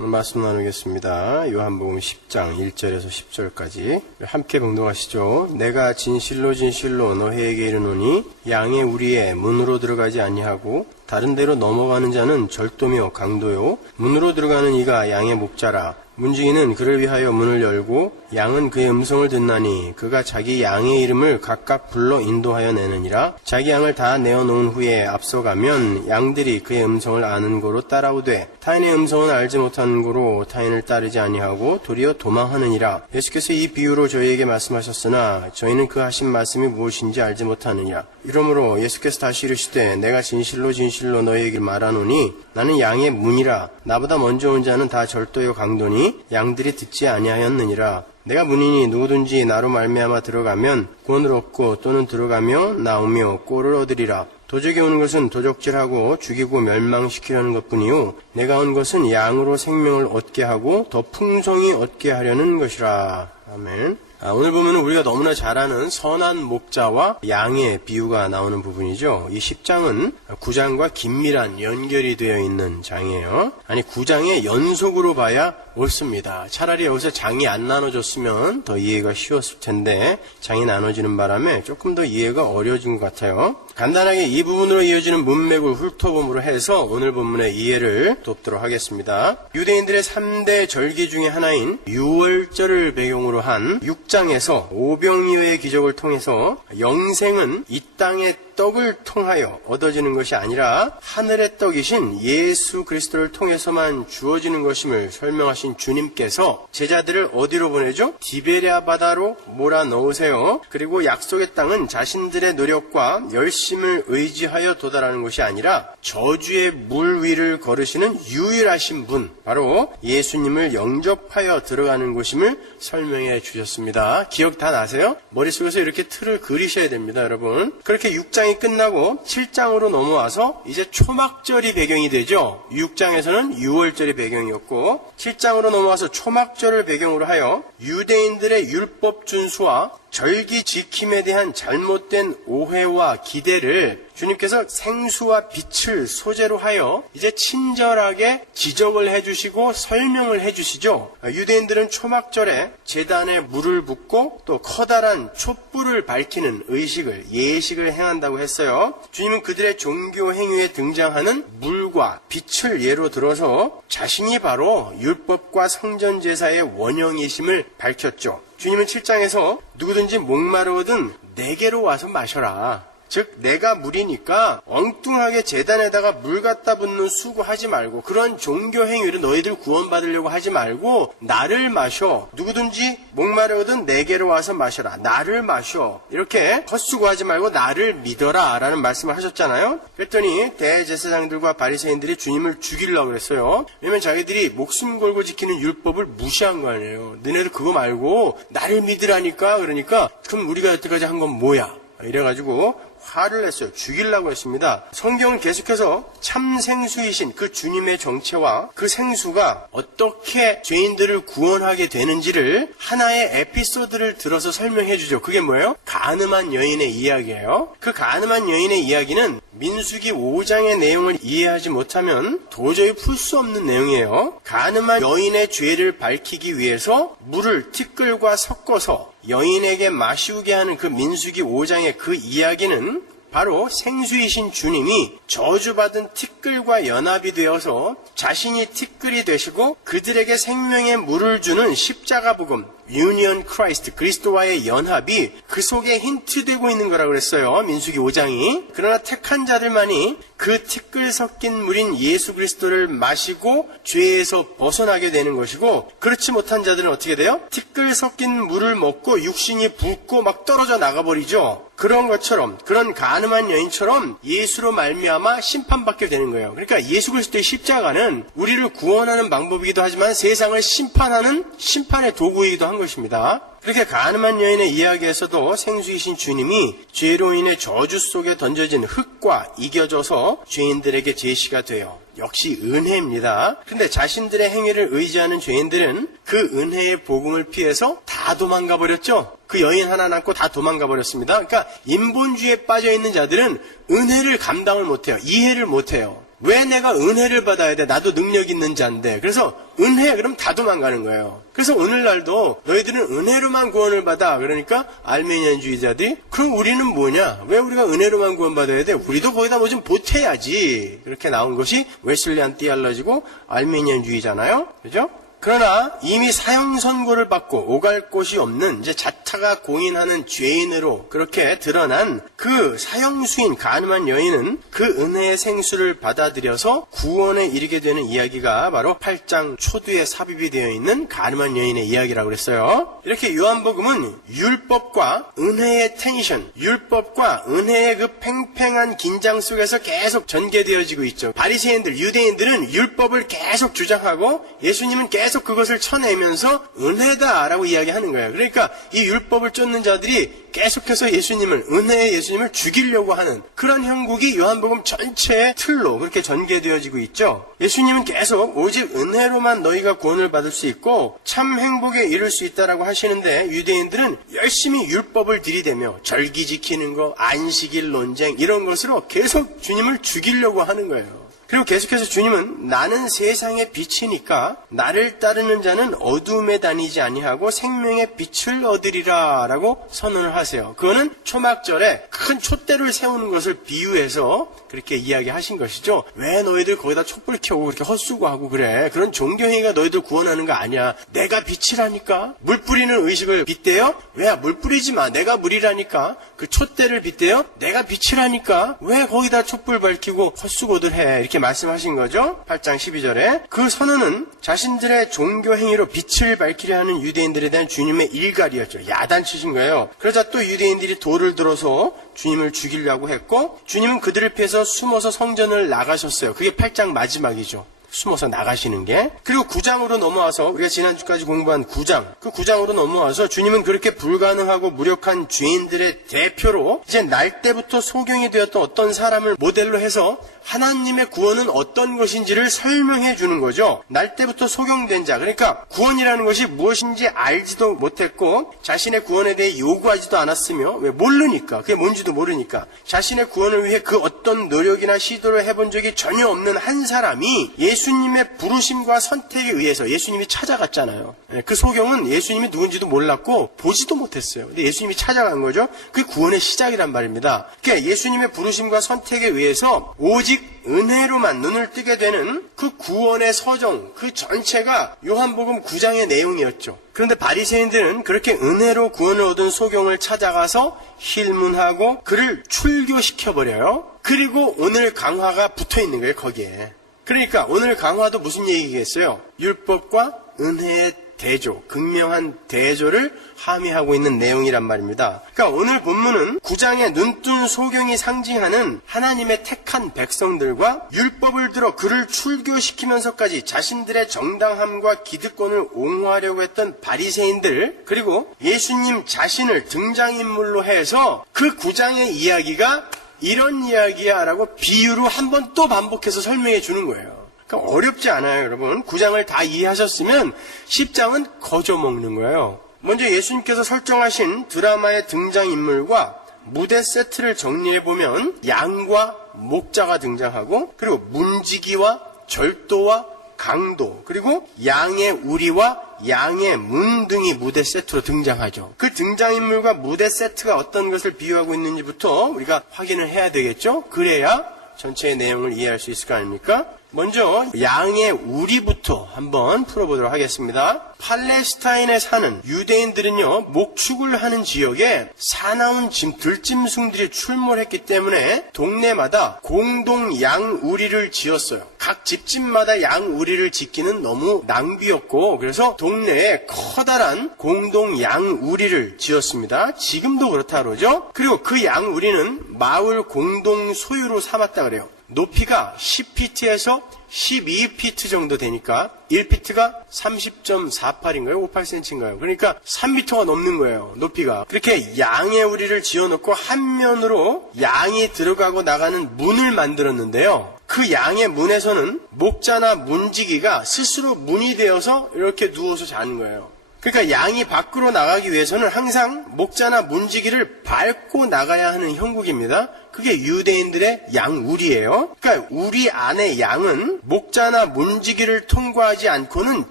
오늘 말씀 나누겠습니다. 요한복음 10장 1절에서 10절까지 함께 봉독하시죠. 내가 진실로 너희에게 이르노니 양의 우리의 문으로 들어가지 아니하고 다른 데로 넘어가는 자는 절도며 강도요 문으로 들어가는 이가 양의 목자라. 문지기는 그를 위하여 문을 열고 양은 그의 음성을 듣나니 그가 자기 양의 이름을 각각 불러 인도하여 내느니라. 자기 양을 다 내어놓은 후에 앞서가면 양들이 그의 음성을 아는 고로 따라오되 타인의 음성은 알지 못하는 고로 타인을 따르지 아니하고 도리어 도망하느니라. 예수께서 이 비유로 저희에게 말씀하셨으나 저희는 그 하신 말씀이 무엇인지 알지 못하느니라. 이러므로 예수께서 다시 이르시되 내가 진실로 너희에게 말하노니 나는 양의 문이라. 나보다 먼저 온 자는 다 절도요 강도니 양들이 듣지 아니하였느니라. 내가 문이니 누구든지 나로 말미암아 들어가면 구원을 얻고 또는 들어가며 나오며 꼴을 얻으리라. 도적이 오는 것은 도적질하고 죽이고 멸망시키려는 것뿐이요 내가 온 것은 양으로 생명을 얻게 하고 더 풍성히 얻게 하려는 것이라. 아멘. 오늘 보면 우리가 너무나 잘 아는 선한 목자와 양의 비유가 나오는 부분이죠. 이 10장은 9장과 긴밀한 연결이 되어 있는 장이에요. 아니 9장의 연속으로 봐야 옳습니다. 차라리 여기서 장이 안 나눠졌으면 더 이해가 쉬웠을 텐데 장이 나눠지는 바람에 조금 더 이해가 어려워진 것 같아요. 간단하게 이 부분으로 이어지는 문맥을 훑어봄으로 해서 오늘 본문의 이해를 돕도록 하겠습니다. 유대인들의 3대 절기 중에 하나인 유월절을 배경으로 한 6장에서 오병이어의 기적을 통해서 영생은 이 땅의 떡을 통하여 얻어지는 것이 아니라 하늘의 떡이신 예수 그리스도를 통해서만 주어지는 것임을 설명하신 주님께서 제자들을 어디로 보내죠? 디베랴 바다로 몰아넣으세요. 그리고 약속의 땅은 자신들의 노력과 열심을 의지하여 도달하는 것이 아니라 저주의 물 위를 걸으시는 유일하신 분, 바로 예수님을 영접하여 들어가는 곳임을 설명해 주셨습니다. 기억 다 나세요? 머릿속에서 이렇게 틀을 그리셔야 됩니다, 여러분. 그렇게 6장이 끝나고 7장으로 넘어와서 이제 초막절이 배경이 되죠. 6장에서는 유월절이 배경이었고 7장으로 넘어와서 초막절을 배경으로 하여 유대인들의 율법 준수와 절기 지킴에 대한 잘못된 오해와 기대를 주님께서 생수와 빛을 소재로 하여 이제 친절하게 지적을 해주시고 설명을 해주시죠. 유대인들은 초막절에 제단에 물을 붓고 또 커다란 촛불을 밝히는 의식을, 예식을 행한다고 했어요. 주님은 그들의 종교 행위에 등장하는 물과 빛을 예로 들어서 자신이 바로 율법과 성전 제사의 원형이심을 밝혔죠. 주님은 7장에서 누구든지 목마르거든 내게로 와서 마셔라. 즉 내가 물이니까 엉뚱하게 제단에다가 물 갖다 붓는 수고하지 말고 그런 종교 행위를 너희들 구원받으려고 하지 말고 나를 마셔. 누구든지 목마르거든 내게로 와서 마셔라. 나를 마셔. 이렇게 헛수고하지 말고 나를 믿어라 라는 말씀을 하셨잖아요. 그랬더니 대제사장들과 바리새인들이 주님을 죽이려고 그랬어요. 왜냐면 자기들이 목숨 걸고 지키는 율법을 무시한 거 아니에요. 너네들 그거 말고 나를 믿으라니까. 그러니까 그럼 우리가 여태까지 한 건 뭐야? 이래가지고 화를 냈어요. 죽이려고 했습니다. 성경은 계속해서 참 생수이신 그 주님의 정체와 그 생수가 어떻게 죄인들을 구원하게 되는지를 하나의 에피소드를 들어서 설명해 주죠. 그게 뭐예요? 가늠한 여인의 이야기예요. 그 가늠한 여인의 이야기는 민수기 5장의 내용을 이해하지 못하면 도저히 풀 수 없는 내용이에요. 가늠한 여인의 죄를 밝히기 위해서 물을 티끌과 섞어서 여인에게 마시우게 하는 그 민수기 5장의 그 이야기는 바로 생수이신 주님이 저주받은 티끌과 연합이 되어서 자신이 티끌이 되시고 그들에게 생명의 물을 주는 십자가 복음, 유니언 크라이스트, 그리스도와의 연합이 그 속에 힌트되고 있는 거라고 그랬어요. 민수기 5장이. 그러나 택한 자들만이 그 티끌 섞인 물인 예수 그리스도를 마시고 죄에서 벗어나게 되는 것이고 그렇지 못한 자들은 어떻게 돼요? 티끌 섞인 물을 먹고 육신이 붓고 막 떨어져 나가버리죠. 그런 것처럼 그런 가늠한 여인처럼 예수로 말미암아 심판받게 되는 거예요. 그러니까 예수 그리스도의 십자가는 우리를 구원하는 방법이기도 하지만 세상을 심판하는 심판의 도구이기도 한 것입니다. 그렇게 가늠한 여인의 이야기에서도 생수이신 주님이 죄로 인해 저주 속에 던져진 흙과 이겨져서 죄인들에게 제시가 돼요. 역시 은혜입니다. 그런데 자신들의 행위를 의지하는 죄인들은 그 은혜의 복음을 피해서 다 도망가 버렸죠. 그 여인 하나 남고 다 도망가 버렸습니다. 그러니까 인본주의에 빠져 있는 자들은 은혜를 감당을 못해요. 이해를 못해요. 왜 내가 은혜를 받아야 돼? 나도 능력 있는 자인데. 그래서 은혜 그럼 다 도망가는 거예요. 그래서 오늘날도 너희들은 은혜로만 구원을 받아. 그러니까 알메니안주의자들이 그럼 우리는 뭐냐? 왜 우리가 은혜로만 구원받아야 돼? 우리도 거기다 뭐 좀 보태야지. 그렇게 나온 것이 웨슬리안 디알러지고 알메니안주의잖아요. 그죠? 그러나 이미 사형 선고를 받고 오갈 곳이 없는 이제 자타가 공인하는 죄인으로 그렇게 드러난 그 사형수인 가늠한 여인은 그 은혜의 생수를 받아들여서 구원에 이르게 되는 이야기가 바로 8장 초두에 삽입이 되어 있는 가늠한 여인의 이야기라고 그랬어요. 이렇게 요한복음은 율법과 은혜의 텐션, 율법과 은혜의 그 팽팽한 긴장 속에서 계속 전개되어지고 있죠. 바리새인들, 유대인들은 율법을 계속 주장하고 예수님은 계속 그것을 쳐내면서 은혜다라고 이야기하는 거예요. 그러니까 이 율법을 쫓는 자들이 계속해서 예수님을, 은혜의 예수님을 죽이려고 하는 그런 형국이 요한복음 전체의 틀로 그렇게 전개되어지고 있죠. 예수님은 계속 오직 은혜로만 너희가 구원을 받을 수 있고 참 행복에 이를 수 있다라고 하시는데 유대인들은 열심히 율법을 들이대며 절기 지키는 거, 안식일 논쟁 이런 것으로 계속 주님을 죽이려고 하는 거예요. 그리고 계속해서 주님은 나는 세상의 빛이니까 나를 따르는 자는 어둠에 다니지 아니하고 생명의 빛을 얻으리라 라고 선언을 하세요. 그거는 초막절에 큰 촛대를 세우는 것을 비유해서 그렇게 이야기하신 것이죠. 왜 너희들 거기다 촛불 켜고 그렇게 헛수고하고 그래? 그런 종교행위가 너희들 구원하는 거 아니야. 내가 빛이라니까. 물 뿌리는 의식을 빗대요? 왜 물 뿌리지 마. 내가 물이라니까. 그 촛대를 빗대요? 내가 빛이라니까. 왜 거기다 촛불 밝히고 헛수고들 해? 이렇게 말씀하신 거죠. 8장 12절에 그 선언은 자신들의 종교 행위로 빛을 밝히려 하는 유대인들에 대한 주님의 일갈이었죠. 야단치신 거예요. 그러자 또 유대인들이 돌을 들어서 주님을 죽이려고 했고 주님은 그들을 피해서 숨어서 성전을 나가셨어요. 그게 8장 마지막이죠. 숨어서 나가시는 게. 그리고 9장으로 넘어와서 우리가 지난주까지 공부한 9장, 그 9장으로 넘어와서 주님은 그렇게 불가능하고 무력한 죄인들의 대표로 이제 날 때부터 소경이 되었던 어떤 사람을 모델로 해서 하나님의 구원은 어떤 것인지를 설명해 주는 거죠. 날 때부터 소경된 자, 그러니까 구원이라는 것이 무엇인지 알지도 못했고 자신의 구원에 대해 요구하지도 않았으며 왜 모르니까, 그게 뭔지도 모르니까 자신의 구원을 위해 그 어떤 노력이나 시도를 해본 적이 전혀 없는 한 사람이 예수님의 부르심과 선택에 의해서 예수님이 찾아갔잖아요. 그 소경은 예수님이 누군지도 몰랐고 보지도 못했어요. 근데 예수님이 찾아간 거죠. 그게 구원의 시작이란 말입니다. 그러니까 예수님의 부르심과 선택에 의해서 오직 은혜로만 눈을 뜨게 되는 그 구원의 서정, 그 전체가 요한복음 9장의 내용이었죠. 그런데 바리새인들은 그렇게 은혜로 구원을 얻은 소경을 찾아가서 힐문하고 그를 출교시켜버려요. 그리고 오늘 강화가 붙어있는 거예요, 거기에. 그러니까 오늘 강화도 무슨 얘기겠어요? 율법과 은혜의 대조, 극명한 대조를 함의하고 있는 내용이란 말입니다. 그러니까 오늘 본문은 9장의 눈뜬 소경이 상징하는 하나님의 택한 백성들과 율법을 들어 그를 출교시키면서까지 자신들의 정당함과 기득권을 옹호하려고 했던 바리새인들, 그리고 예수님 자신을 등장인물로 해서 그 9장의 이야기가 이런 이야기야 라고 비유로 한 번 또 반복해서 설명해 주는 거예요. 그러니까 어렵지 않아요, 여러분. 9장을 다 이해하셨으면 10장은 거저 먹는 거예요. 먼저 예수님께서 설정하신 드라마의 등장인물과 무대 세트를 정리해보면 양과 목자가 등장하고 그리고 문지기와 절도와 강도, 그리고 양의 우리와 양의 문 등이 무대 세트로 등장하죠. 그 등장인물과 무대 세트가 어떤 것을 비유하고 있는지부터 우리가 확인을 해야 되겠죠. 그래야 전체의 내용을 이해할 수 있을 거 아닙니까? 먼저 양의 우리부터 한번 풀어보도록 하겠습니다. 팔레스타인에 사는 유대인들은요, 목축을 하는 지역에 사나운 들짐승들이 출몰했기 때문에 동네마다 공동 양우리를 지었어요. 각 집집마다 양우리를 짓기는 너무 낭비였고 그래서 동네에 커다란 공동 양우리를 지었습니다. 지금도 그렇다 그러죠. 그리고 그 양우리는 마을 공동 소유로 삼았다 그래요. 높이가 10피트에서 12피트 정도 되니까 1피트가 30.48인가요? 58cm인가요? 그러니까 3미터가 넘는 거예요. 높이가. 그렇게 양의 우리를 지어놓고 한 면으로 양이 들어가고 나가는 문을 만들었는데요. 그 양의 문에서는 목자나 문지기가 스스로 문이 되어서 이렇게 누워서 자는 거예요. 그러니까 양이 밖으로 나가기 위해서는 항상 목자나 문지기를 밟고 나가야 하는 형국입니다. 그게 유대인들의 양우리예요. 그러니까 우리 안에 양은 목자나 문지기를 통과하지 않고는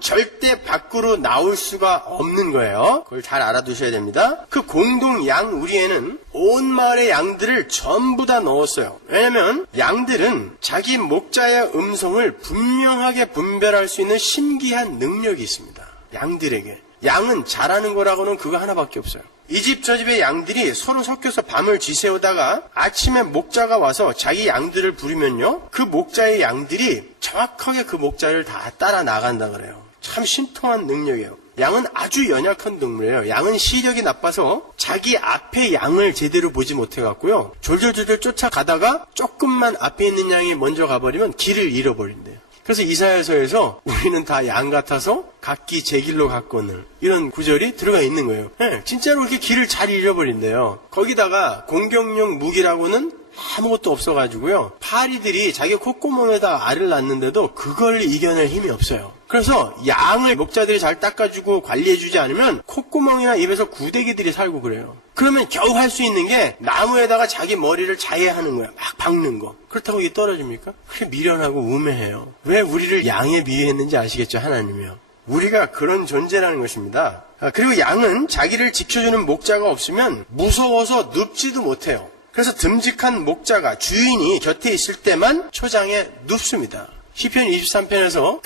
절대 밖으로 나올 수가 없는 거예요. 그걸 잘 알아두셔야 됩니다. 그 공동 양우리에는 온 마을의 양들을 전부 다 넣었어요. 왜냐하면 양들은 자기 목자의 음성을 분명하게 분별할 수 있는 신기한 능력이 있습니다. 양들에게. 양은 잘하는 거라고는 그거 하나밖에 없어요. 이 집 저 집의 양들이 서로 섞여서 밤을 쥐세우다가 아침에 목자가 와서 자기 양들을 부르면요, 그 목자의 양들이 정확하게 그 목자를 다 따라 나간다 그래요. 참 신통한 능력이에요. 양은 아주 연약한 동물이에요. 양은 시력이 나빠서 자기 앞에 양을 제대로 보지 못해갖고요, 졸졸졸졸 쫓아가다가 조금만 앞에 있는 양이 먼저 가버리면 길을 잃어버린대요. 그래서 이사야서에서 우리는 다 양 같아서 각기 제 길로 갔거늘, 이런 구절이 들어가 있는 거예요. 네, 진짜로 이렇게 길을 잘 잃어버린대요. 거기다가 공격용 무기라고는 아무것도 없어가지고요, 파리들이 자기 콧구멍에다 알을 낳는데도 그걸 이겨낼 힘이 없어요. 그래서 양을 목자들이 잘 닦아주고 관리해주지 않으면 콧구멍이나 입에서 구데기들이 살고 그래요. 그러면 겨우 할 수 있는 게 나무에다가 자기 머리를 자해하는 거야. 막 박는 거. 그렇다고 이게 떨어집니까? 그게 미련하고 우매해요. 왜 우리를 양에 비유했는지 아시겠죠? 하나님이요. 우리가 그런 존재라는 것입니다. 그리고 양은 자기를 지켜주는 목자가 없으면 무서워서 눕지도 못해요. 그래서 듬직한 목자가, 주인이 곁에 있을 때만 초장에 눕습니다. 시편 23편에서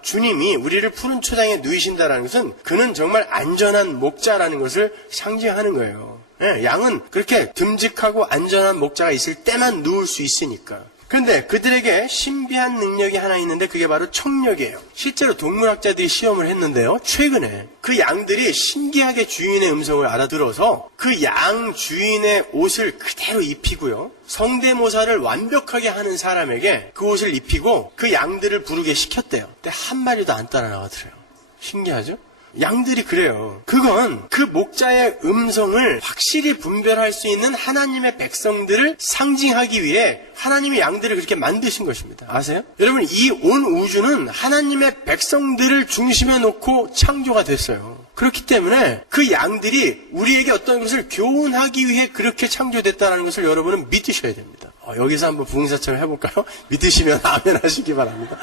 주님이 우리를 푸른 초장에 누이신다라는 것은 그는 정말 안전한 목자라는 것을 상징하는 거예요. 네, 양은 그렇게 듬직하고 안전한 목자가 있을 때만 누울 수 있으니까. 그런데 그들에게 신비한 능력이 하나 있는데 그게 바로 청력이에요. 실제로 동물학자들이 시험을 했는데요, 최근에 그 양들이 신기하게 주인의 음성을 알아들어서 그 양 주인의 옷을 그대로 입히고요, 성대모사를 완벽하게 하는 사람에게 그 옷을 입히고 그 양들을 부르게 시켰대요. 근데 한 마리도 안 따라 나가더래요. 신기하죠? 양들이 그래요. 그건 그 목자의 음성을 확실히 분별할 수 있는 하나님의 백성들을 상징하기 위해 하나님이 양들을 그렇게 만드신 것입니다. 아세요? 여러분, 이 온 우주는 하나님의 백성들을 중심에 놓고 창조가 됐어요. 그렇기 때문에 그 양들이 우리에게 어떤 것을 교훈하기 위해 그렇게 창조됐다는 것을 여러분은 믿으셔야 됩니다. 여기서 한번 부흥사처럼 해볼까요? 믿으시면 아멘 하시기 바랍니다.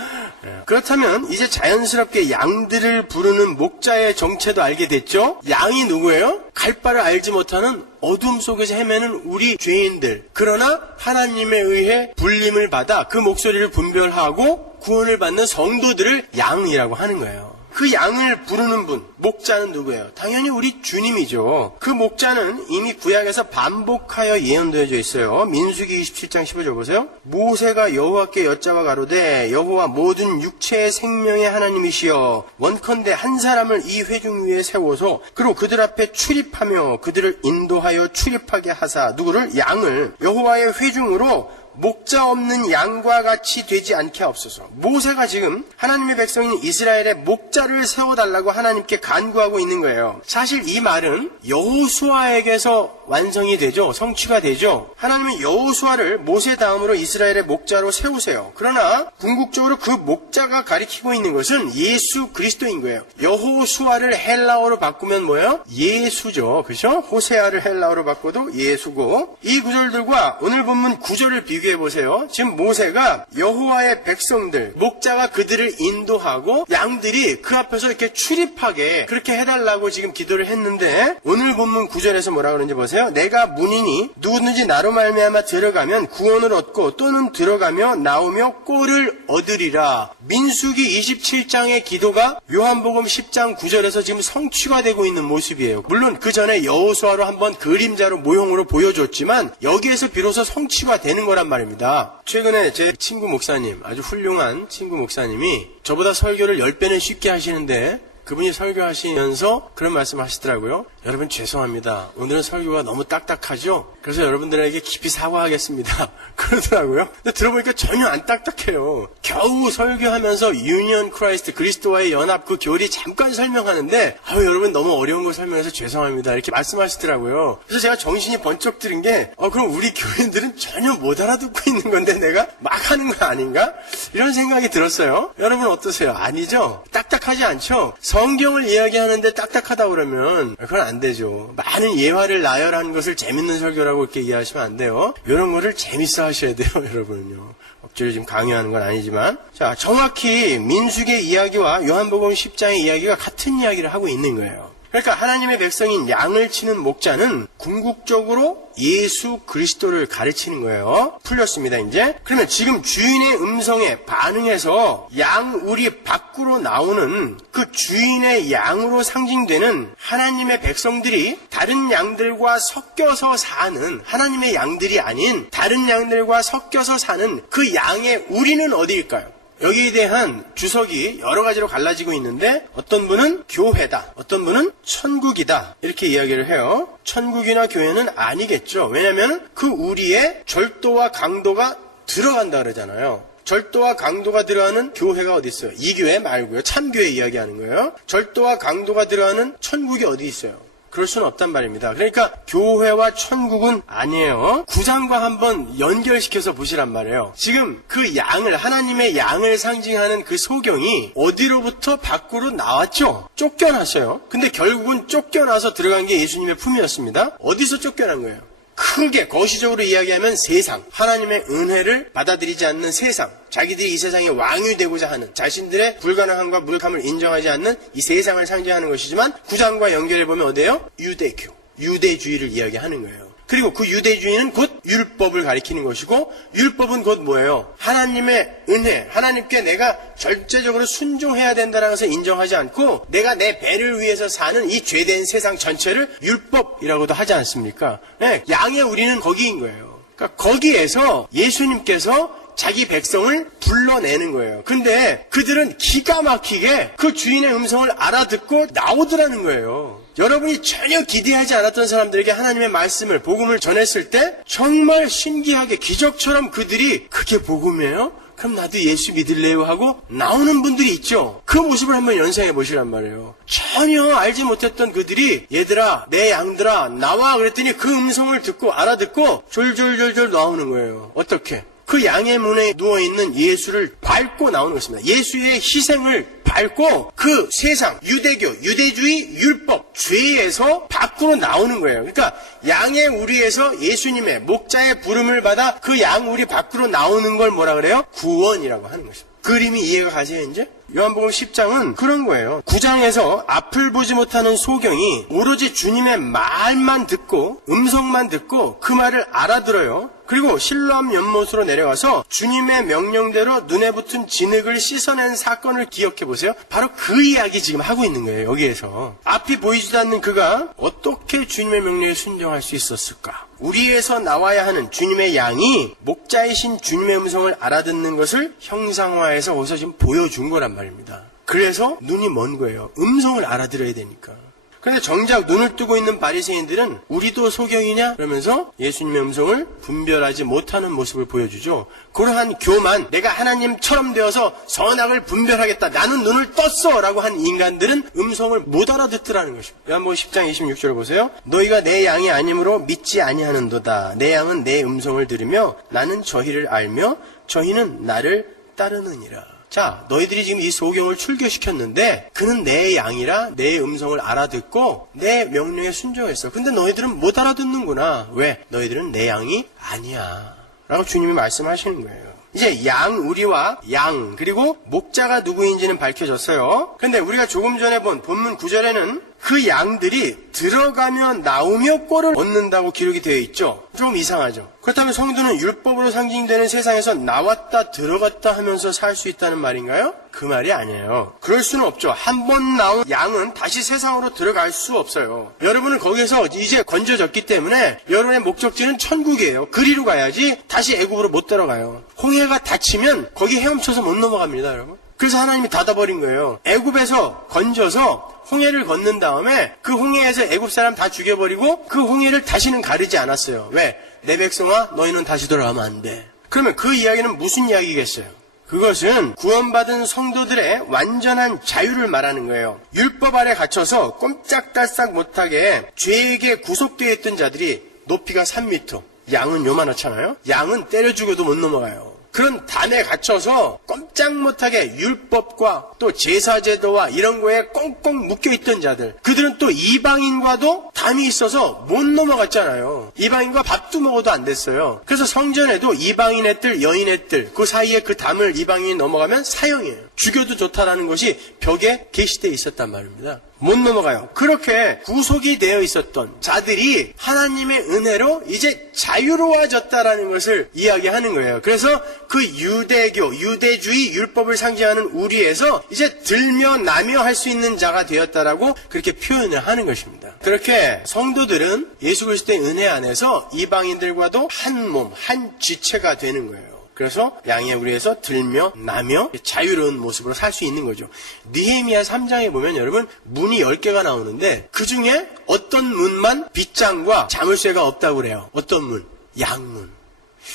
그렇다면 이제 자연스럽게 양들을 부르는 목자의 정체도 알게 됐죠? 양이 누구예요? 갈 바를 알지 못하는 어둠 속에서 헤매는 우리 죄인들. 그러나 하나님에 의해 불림을 받아 그 목소리를 분별하고 구원을 받는 성도들을 양이라고 하는 거예요. 그 양을 부르는 분, 목자는 누구예요? 당연히 우리 주님이죠. 그 목자는 이미 구약에서 반복하여 예언되어져 있어요. 민수기 27장 15절 보세요. 모세가 여호와께 여짜와 가로되 여호와 모든 육체의 생명의 하나님이시여 원컨대 한 사람을 이 회중 위에 세워서 그리고 그들 앞에 출입하며 그들을 인도하여 출입하게 하사 누구를? 양을 여호와의 회중으로 목자 없는 양과 같이 되지 않게 하옵소서. 모세가 지금 하나님의 백성인 이스라엘의 목자를 세워달라고 하나님께 간구하고 있는 거예요. 사실 이 말은 여호수아에게서 완성이 되죠. 성취가 되죠. 하나님은 여호수아를 모세 다음으로 이스라엘의 목자로 세우세요. 그러나 궁극적으로 그 목자가 가리키고 있는 것은 예수 그리스도인 거예요. 여호수아를 헬라어로 바꾸면 뭐예요? 예수죠. 그렇죠? 호세아를 헬라어로 바꿔도 예수고, 이 구절들과 오늘 본문 9절을 비교해 보세요. 지금 모세가 여호와의 백성들, 목자가 그들을 인도하고 양들이 그 앞에서 이렇게 출입하게 그렇게 해달라고 지금 기도를 했는데, 오늘 본문 9절에서 뭐라 그러는지 보세요. 내가 문이니 누구든지 나로 말미암아 들어가면 구원을 얻고 또는 들어가며 나오며 꼴을 얻으리라. 민수기 27장의 기도가 요한복음 10장 9절에서 지금 성취가 되고 있는 모습이에요. 물론 그 전에 여호수아로 한번 그림자로 모형으로 보여줬지만 여기에서 비로소 성취가 되는 거란 말입니다. 최근에 제 친구 목사님, 아주 훌륭한 친구 목사님이 저보다 설교를 10배는 쉽게 하시는데 그분이 설교하시면서 그런 말씀 하시더라고요. 여러분 죄송합니다. 오늘은 설교가 너무 딱딱하죠? 그래서 여러분들에게 깊이 사과하겠습니다. 그러더라고요. 근데 들어보니까 전혀 안 딱딱해요. 겨우 설교하면서 유니언 크라이스트, 그리스도와의 연합, 그 교리 잠깐 설명하는데 여러분 너무 어려운 거 설명해서 죄송합니다. 이렇게 말씀하시더라고요. 그래서 제가 정신이 번쩍 들은 게 그럼 우리 교인들은 전혀 못 알아듣고 있는 건데 내가 막 하는 거 아닌가? 이런 생각이 들었어요. 여러분 어떠세요? 아니죠? 딱딱하지 않죠? 성경을 이야기하는데 딱딱하다 그러면 그건 안 되죠. 많은 예화를 나열한 것을 재밌는 설교라고 이렇게 이해하시면 안 돼요. 이런 거를 재밌어 하셔야 돼요, 여러분요. 억지로 지금 강요하는 건 아니지만. 자, 정확히 민수기의 이야기와 요한복음 10장의 이야기가 같은 이야기를 하고 있는 거예요. 그러니까 하나님의 백성인 양을 치는 목자는 궁극적으로 예수 그리스도를 가르치는 거예요. 풀렸습니다, 이제. 그러면 지금 주인의 음성에 반응해서 양 우리 밖으로 나오는 그 주인의 양으로 상징되는 하나님의 백성들이 다른 양들과 섞여서 사는, 하나님의 양들이 아닌 다른 양들과 섞여서 사는 그 양의 우리는 어디일까요? 여기에 대한 주석이 여러 가지로 갈라지고 있는데 어떤 분은 교회다, 어떤 분은 천국이다 이렇게 이야기를 해요. 천국이나 교회는 아니겠죠. 왜냐하면 그 우리의 절도와 강도가 들어간다 그러잖아요. 절도와 강도가 들어가는 교회가 어디 있어요? 이 교회 말고요. 참교회 이야기하는 거예요. 절도와 강도가 들어가는 천국이 어디 있어요? 그럴 수는 없단 말입니다. 그러니까 교회와 천국은 아니에요. 9장과 한번 연결시켜서 보시란 말이에요. 지금 그 양을, 하나님의 양을 상징하는 그 소경이 어디로부터 밖으로 나왔죠? 쫓겨났어요. 근데 결국은 쫓겨나서 들어간 게 예수님의 품이었습니다. 어디서 쫓겨난 거예요? 크게 거시적으로 이야기하면 세상, 하나님의 은혜를 받아들이지 않는 세상, 자기들이 이 세상의 왕이 되고자 하는, 자신들의 불가능함과 무력함을 인정하지 않는 이 세상을 상징하는 것이지만 9장과 연결해보면 어디예요? 유대교, 유대주의를 이야기하는 거예요. 그리고 그 유대주의는 곧 율법을 가리키는 것이고, 율법은 곧 뭐예요? 하나님의 은혜, 하나님께 내가 절제적으로 순종해야 된다는 것을 인정하지 않고 내가 내 배를 위해서 사는 이 죄된 세상 전체를 율법이라고도 하지 않습니까? 네, 양의 우리는 거기인 거예요. 그러니까 거기에서 예수님께서 자기 백성을 불러내는 거예요. 근데 그들은 기가 막히게 그 주인의 음성을 알아듣고 나오더라는 거예요. 여러분이 전혀 기대하지 않았던 사람들에게 하나님의 말씀을, 복음을 전했을 때 정말 신기하게 기적처럼 그들이 그게 복음이에요? 그럼 나도 예수 믿을래요? 하고 나오는 분들이 있죠. 그 모습을 한번 연상해 보시란 말이에요. 전혀 알지 못했던 그들이 얘들아, 내 양들아, 나와 그랬더니 그 음성을 듣고 알아듣고 졸졸졸졸 나오는 거예요. 어떻게? 그 양의 문에 누워있는 예수를 밟고 나오는 것입니다. 예수의 희생을 밟고 그 세상, 유대교, 유대주의, 율법, 죄에서 밖으로 나오는 거예요. 그러니까 양의 우리에서 예수님의 목자의 부름을 받아 그 양 우리 밖으로 나오는 걸 뭐라 그래요? 구원이라고 하는 것입니다. 그림이 이해가 가세요, 이제? 요한복음 10장은 그런 거예요. 9장에서 앞을 보지 못하는 소경이 오로지 주님의 말만 듣고, 음성만 듣고 그 말을 알아들어요. 그리고 실로암 연못으로 내려와서 주님의 명령대로 눈에 붙은 진흙을 씻어낸 사건을 기억해 보세요. 바로 그 이야기 지금 하고 있는 거예요, 여기에서. 앞이 보이지도 않는 그가 어떻게 주님의 명령에 순종할 수 있었을까? 우리에서 나와야 하는 주님의 양이 목자이신 주님의 음성을 알아듣는 것을 형상화해서 거기서 지금 보여준 거란 말입니다. 그래서 눈이 먼 거예요. 음성을 알아들어야 되니까. 그런데 정작 눈을 뜨고 있는 바리새인들은 우리도 소경이냐? 그러면서 예수님의 음성을 분별하지 못하는 모습을 보여주죠. 그러한 교만, 내가 하나님처럼 되어서 선악을 분별하겠다, 나는 눈을 떴어 라고 한 인간들은 음성을 못 알아듣더라는 것입니다. 요한복음 10장 26절을 보세요. 너희가 내 양이 아니므로 믿지 아니하는도다. 내 양은 내 음성을 들으며 나는 저희를 알며 저희는 나를 따르느니라. 자, 너희들이 지금 이 소경을 출교시켰는데 그는 내 양이라 내 음성을 알아듣고 내 명령에 순종했어. 근데 너희들은 못 알아듣는구나. 왜? 너희들은 내 양이 아니야 라고 주님이 말씀하시는 거예요. 이제 양 우리와 양, 그리고 목자가 누구인지는 밝혀졌어요. 근데 우리가 조금 전에 본 본문 9절에는 그 양들이 들어가며 나오며 꼴을 얻는다고 기록이 되어 있죠. 좀 이상하죠. 그렇다면 성도는 율법으로 상징되는 세상에서 나왔다 들어갔다 하면서 살 수 있다는 말인가요? 그 말이 아니에요. 그럴 수는 없죠. 한 번 나온 양은 다시 세상으로 들어갈 수 없어요. 여러분은 거기에서 이제 건져졌기 때문에 여러분의 목적지는 천국이에요. 그리로 가야지 다시 애굽으로 못 들어가요. 홍해가 닫히면 거기 헤엄쳐서 못 넘어갑니다, 여러분. 그래서 하나님이 닫아버린 거예요. 애굽에서 건져서 홍해를 걷는 다음에 그 홍해에서 애굽 사람 다 죽여버리고 그 홍해를 다시는 가르지 않았어요. 왜? 내 백성아, 너희는 다시 돌아가면 안 돼. 그러면 그 이야기는 무슨 이야기겠어요? 그것은 구원받은 성도들의 완전한 자유를 말하는 거예요. 율법 아래 갇혀서 꼼짝달싹 못하게 죄에게 구속되어 있던 자들이 높이가 3m, 양은 요만하잖아요. 양은 때려 죽여도 못 넘어가요. 그런 담에 갇혀서 꼼짝 못하게 율법과 또 제사제도와 이런 거에 꽁꽁 묶여있던 자들, 그들은 또 이방인과도 담이 있어서 못 넘어갔잖아요. 이방인과 밥도 먹어도 안 됐어요. 그래서 성전에도 이방인의 뜰, 여인의 뜰, 그 사이에 그 담을 이방인이 넘어가면 사형이에요. 죽여도 좋다라는 것이 벽에 게시되어 있었단 말입니다. 못 넘어가요. 그렇게 구속이 되어 있었던 자들이 하나님의 은혜로 이제 자유로워졌다라는 것을 이야기하는 거예요. 그래서 그 유대교, 유대주의 율법을 상징하는 우리에서 이제 들며 나며 할 수 있는 자가 되었다라고 그렇게 표현을 하는 것입니다. 그렇게 성도들은 예수 그리스도의 은혜 안에서 이방인들과도 한 몸, 한 지체가 되는 거예요. 그래서 양의 우리에서 들며 나며 자유로운 모습으로 살 수 있는 거죠. 느헤미야 3장에 보면 여러분 문이 10개가 나오는데 그 중에 어떤 문만 빗장과 자물쇠가 없다고 그래요. 어떤 문? 양문.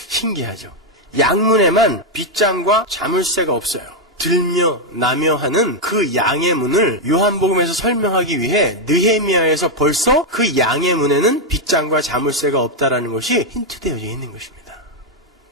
신기하죠. 양문에만 빗장과 자물쇠가 없어요. 들며 나며 하는 그 양의 문을 요한복음에서 설명하기 위해 느헤미야에서 벌써 그 양의 문에는 빗장과 자물쇠가 없다라는 것이 힌트되어져 있는 것입니다.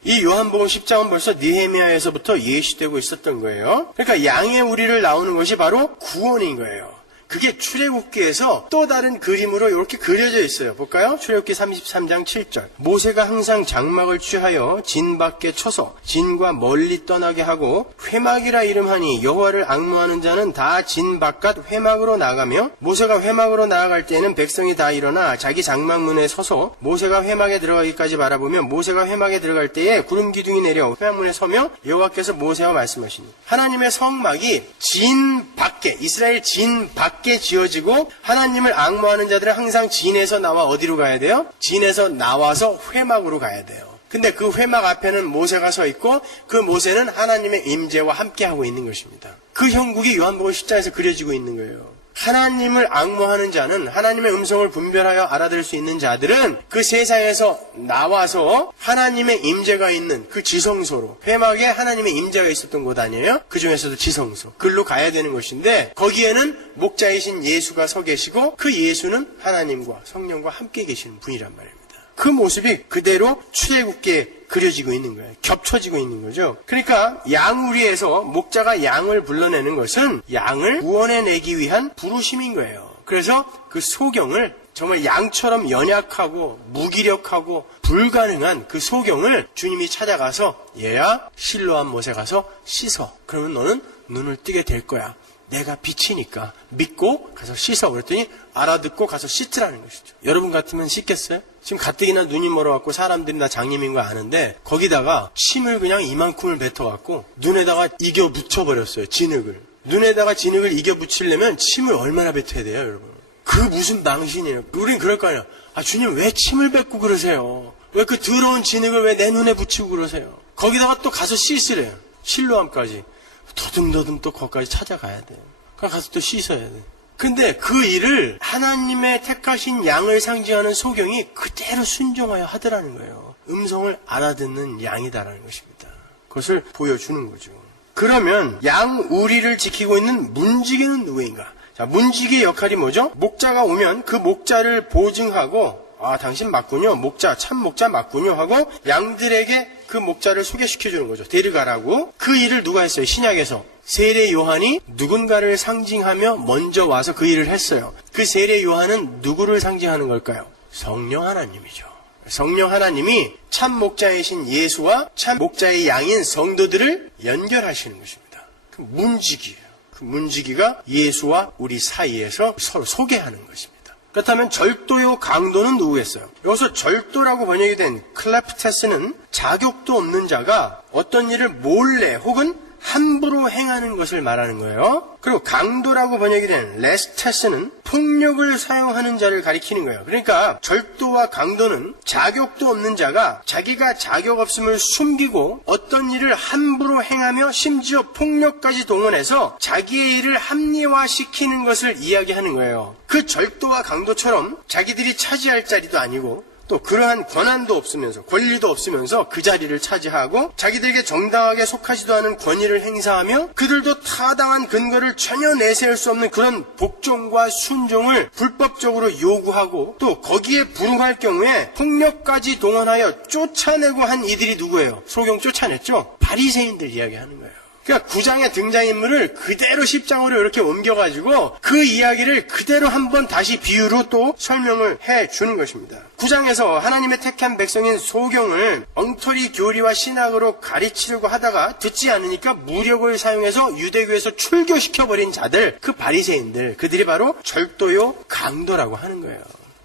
이 요한복음 10장은 벌써 느헤미야에서부터 예시되고 있었던 거예요. 그러니까 양의 우리를 나오는 것이 바로 구원인 거예요. 그게 출애굽기에서 또 다른 그림으로 이렇게 그려져 있어요. 볼까요? 출애굽기 33장 7절. 모세가 항상 장막을 취하여 진 밖에 쳐서 진과 멀리 떠나게 하고 회막이라 이름하니 여호와를 앙무하는 자는 다 진 바깥 회막으로 나가며 모세가 회막으로 나아갈 때에는 백성이 다 일어나 자기 장막 문에 서서 모세가 회막에 들어가기까지 바라보며 모세가 회막에 들어갈 때에 구름 기둥이 내려 회막문에 서며 여호와께서 모세와 말씀하시니 하나님의 성막이 진 밖에 이스라엘 진 밖에 지어지고 하나님을 앙모하는 자들은 항상 진에서 나와 어디로 가야 돼요? 진에서 나와서 회막으로 가야 돼요. 근데 그 회막 앞에는 모세가 서 있고 그 모세는 하나님의 임재와 함께하고 있는 것입니다. 그 형국이 요한복음 10장에서 그려지고 있는 거예요. 하나님을 앙모하는 자는 하나님의 음성을 분별하여 알아들을 수 있는 자들은 그 세상에서 나와서 하나님의 임재가 있는 그 지성소로 회막에 하나님의 임재가 있었던 곳 아니에요? 그 중에서도 지성소 그걸로 가야 되는 것인데 거기에는 목자이신 예수가 서 계시고 그 예수는 하나님과 성령과 함께 계시는 분이란 말입니다. 그 모습이 그대로 출애굽기에 그려지고 있는 거예요. 겹쳐지고 있는 거죠. 그러니까 양우리에서 목자가 양을 불러내는 것은 양을 구원해내기 위한 부르심인 거예요. 그래서 그 소경을 정말 양처럼 연약하고 무기력하고 불가능한 그 소경을 주님이 찾아가서 얘야 실로암 못에 가서 씻어. 그러면 너는 눈을 뜨게 될 거야. 내가 빛이니까 믿고 가서 씻어. 그랬더니 알아듣고 가서 씻으라는 것이죠. 여러분 같으면 씻겠어요? 지금 가뜩이나 눈이 멀어갖고 사람들이 나 장님인 거 아는데 거기다가 침을 그냥 이만큼을 뱉어갖고 눈에다가 이겨 묻혀버렸어요. 진흙을. 눈에다가 진흙을 이겨 묻히려면 침을 얼마나 뱉어야 돼요, 여러분? 그 무슨 망신이에요. 우린 그럴 거 아니에요. 아, 주님 왜 침을 뱉고 그러세요? 왜 그 더러운 진흙을 왜 내 눈에 붙이고 그러세요? 거기다가 또 가서 씻으래요. 실로암까지. 더듬더듬 또 거기까지 찾아가야 돼요. 그럼 가서 또 씻어야 돼요. 근데 그 일을 하나님의 택하신 양을 상징하는 소경이 그대로 순종하여 하더라는 거예요. 음성을 알아듣는 양이다라는 것입니다. 그것을 보여주는 거죠. 그러면 양 우리를 지키고 있는 문지기는 누구인가? 자, 문지기의 역할이 뭐죠? 목자가 오면 그 목자를 보증하고 아, 당신 맞군요. 목자, 참 목자 맞군요. 하고 양들에게 그 목자를 소개시켜주는 거죠. 데려가라고. 그 일을 누가 했어요? 신약에서. 세례 요한이 누군가를 상징하며 먼저 와서 그 일을 했어요. 그 세례 요한은 누구를 상징하는 걸까요? 성령 하나님이죠. 성령 하나님이 참 목자이신 예수와 참 목자의 양인 성도들을 연결하시는 것입니다. 그 문지기예요. 그 문지기가 예수와 우리 사이에서 서로 소개하는 것입니다. 그렇다면 절도요 강도는 누구겠어요? 여기서 절도라고 번역이 된 클레프테스는 자격도 없는 자가 어떤 일을 몰래 혹은 함부로 행하는 것을 말하는 거예요. 그리고 강도라고 번역이 된 레스테스는 폭력을 사용하는 자를 가리키는 거예요. 그러니까 절도와 강도는 자격도 없는 자가 자기가 자격 없음을 숨기고 어떤 일을 함부로 행하며 심지어 폭력까지 동원해서 자기의 일을 합리화시키는 것을 이야기하는 거예요. 그 절도와 강도처럼 자기들이 차지할 자리도 아니고 또 그러한 권한도 없으면서 권리도 없으면서 그 자리를 차지하고 자기들에게 정당하게 속하지도 않은 권위를 행사하며 그들도 타당한 근거를 전혀 내세울 수 없는 그런 복종과 순종을 불법적으로 요구하고 또 거기에 불응할 경우에 폭력까지 동원하여 쫓아내고 한 이들이 누구예요? 소경 쫓아냈죠? 바리새인들 이야기하는 거예요. 그러니까 9장의 등장인물을 그대로 10장으로 이렇게 옮겨가지고 그 이야기를 그대로 한번 다시 비유로 또 설명을 해주는 것입니다. 9장에서 하나님의 택한 백성인 소경을 엉터리 교리와 신학으로 가르치려고 하다가 듣지 않으니까 무력을 사용해서 유대교에서 출교시켜버린 자들, 그 바리새인들, 그들이 바로 절도요 강도라고 하는 거예요.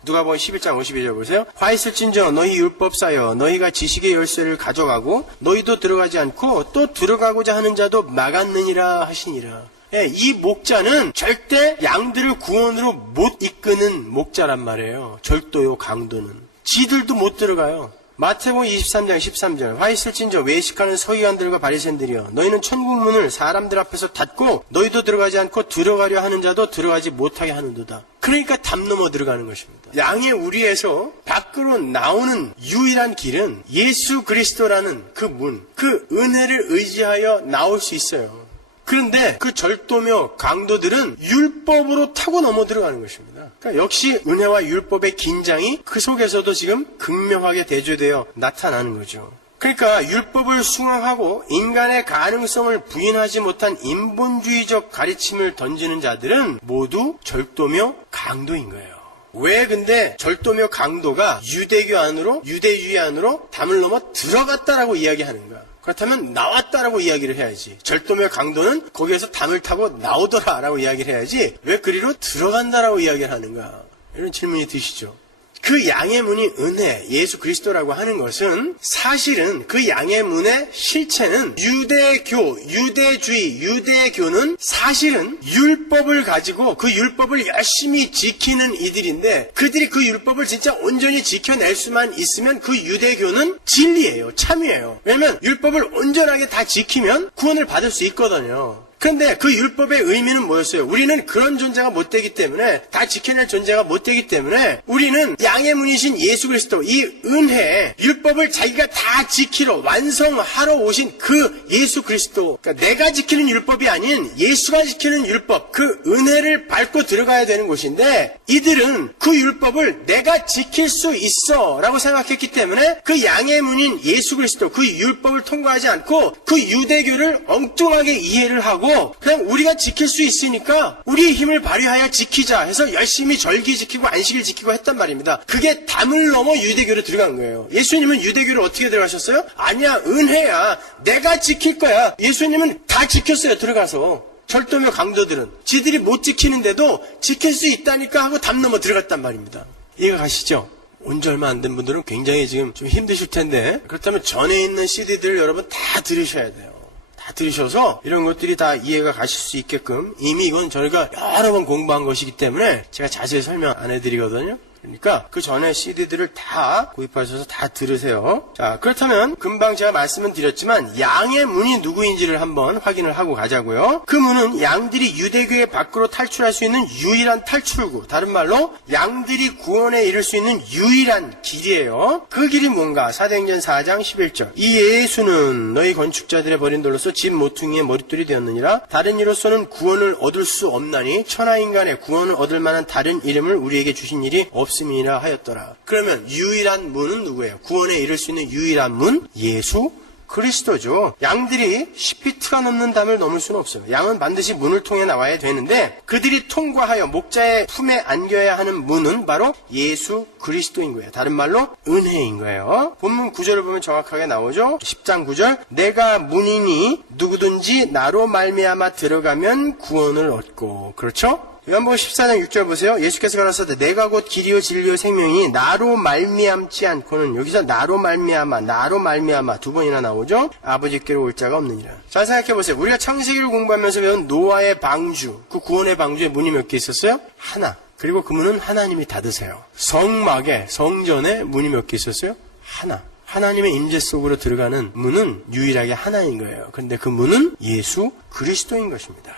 누가복음 11장 52절 보세요. 화 있을진저 너희 율법사여 너희가 지식의 열쇠를 가져가고 너희도 들어가지 않고 또 들어가고자 하는 자도 막았느니라 하시니라. 예, 이 목자는 절대 양들을 구원으로 못 이끄는 목자란 말이에요. 절도요 강도는. 지들도 못 들어가요. 마태복음 23장 13절 화 있을진저 외식하는 서기관들과 바리새인들이여 너희는 천국 문을 사람들 앞에서 닫고 너희도 들어가지 않고 들어가려 하는 자도 들어가지 못하게 하는도다. 그러니까 담 넘어 들어가는 것입니다. 양의 우리에서 밖으로 나오는 유일한 길은 예수 그리스도라는 그 문, 그 은혜를 의지하여 나올 수 있어요. 그런데 그 절도며 강도들은 율법으로 타고 넘어 들어가는 것입니다. 그러니까 역시 은혜와 율법의 긴장이 그 속에서도 지금 극명하게 대조되어 나타나는 거죠. 그러니까 율법을 숭앙하고 인간의 가능성을 부인하지 못한 인본주의적 가르침을 던지는 자들은 모두 절도며 강도인 거예요. 왜 근데 절도며 강도가 유대교 안으로, 유대주의 안으로 담을 넘어 들어갔다라고 이야기하는가? 그렇다면 나왔다라고 이야기를 해야지. 절도며 강도는 거기에서 담을 타고 나오더라라고 이야기를 해야지 왜 그리로 들어간다라고 이야기를 하는가? 이런 질문이 드시죠. 그 양의 문이 은혜, 예수 그리스도라고 하는 것은 사실은 그 양의 문의 실체는 유대교, 유대주의, 유대교는 사실은 율법을 가지고 그 율법을 열심히 지키는 이들인데 그들이 그 율법을 진짜 온전히 지켜낼 수만 있으면 그 유대교는 진리예요. 참이에요. 왜냐하면 율법을 온전하게 다 지키면 구원을 받을 수 있거든요. 그런데 그 율법의 의미는 뭐였어요? 우리는 그런 존재가 못 되기 때문에 다 지켜낼 존재가 못 되기 때문에 우리는 양의 문이신 예수 그리스도 이 은혜 율법을 자기가 다 지키러 완성하러 오신 그 예수 그리스도 그러니까 내가 지키는 율법이 아닌 예수가 지키는 율법 그 은혜를 밟고 들어가야 되는 곳인데 이들은 그 율법을 내가 지킬 수 있어 라고 생각했기 때문에 그 양의 문인 예수 그리스도 그 율법을 통과하지 않고 그 유대교를 엉뚱하게 이해를 하고 그냥 우리가 지킬 수 있으니까 우리의 힘을 발휘하여 지키자 해서 열심히 절기 지키고 안식일 지키고 했단 말입니다. 그게 담을 넘어 유대교로 들어간 거예요. 예수님은 유대교를 어떻게 들어가셨어요? 아니야 은혜야 내가 지킬 거야. 예수님은 다 지켰어요. 들어가서. 절도며 강도들은 지들이 못 지키는데도 지킬 수 있다니까 하고 담 넘어 들어갔단 말입니다. 이해가 가시죠? 온 지 얼마 안 된 분들은 굉장히 지금 좀 힘드실 텐데 그렇다면 전에 있는 CD들을 여러분 다 들으셔야 돼요. 다 들으셔서 이런 것들이 다 이해가 가실 수 있게끔 이미 이건 저희가 여러 번 공부한 것이기 때문에 제가 자세히 설명 안 해드리거든요. 그러니까 그 전에 CD들을 다 구입하셔서 다 들으세요. 자, 그렇다면 금방 제가 말씀은 드렸지만 양의 문이 누구인지를 한번 확인을 하고 가자고요. 그 문은 양들이 유대교의 밖으로 탈출할 수 있는 유일한 탈출구, 다른 말로 양들이 구원에 이를 수 있는 유일한 길이에요. 그 길이 뭔가? 사도행전 4장 11절 이 예수는 너희 건축자들의 버린 돌로서 집 모퉁이의 머릿돌이 되었느니라. 다른 이로서는 구원을 얻을 수 없나니 천하인간의 구원을 얻을 만한 다른 이름을 우리에게 주신 일이 없음이라 하였더라. 그러면 유일한 문은 누구예요? 구원에 이를 수 있는 유일한 문? 예수 그리스도죠. 양들이 10피트가 넘는 담을 넘을 수는 없어요. 양은 반드시 문을 통해 나와야 되는데 그들이 통과하여 목자의 품에 안겨야 하는 문은 바로 예수 그리스도인 거예요. 다른 말로 은혜인 거예요. 본문 9절을 보면 정확하게 나오죠. 10장 9절 내가 문이니 누구든지 나로 말미암아 들어가면 구원을 얻고 그렇죠? 요한복음 14장 6절 보세요. 예수께서 가라사대 내가 곧 길이요 진리요 생명이 나로 말미암지 않고는 여기서 나로 말미암아 두 번이나 나오죠. 아버지께로 올 자가 없느니라. 잘 생각해 보세요. 우리가 창세기를 공부하면서 배운 노아의 방주 그 구원의 방주에 문이 몇 개 있었어요? 하나. 그리고 그 문은 하나님이 닫으세요. 성막에 성전에 문이 몇 개 있었어요? 하나. 하나님의 임재 속으로 들어가는 문은 유일하게 하나인 거예요. 그런데 그 문은 예수 그리스도인 것입니다.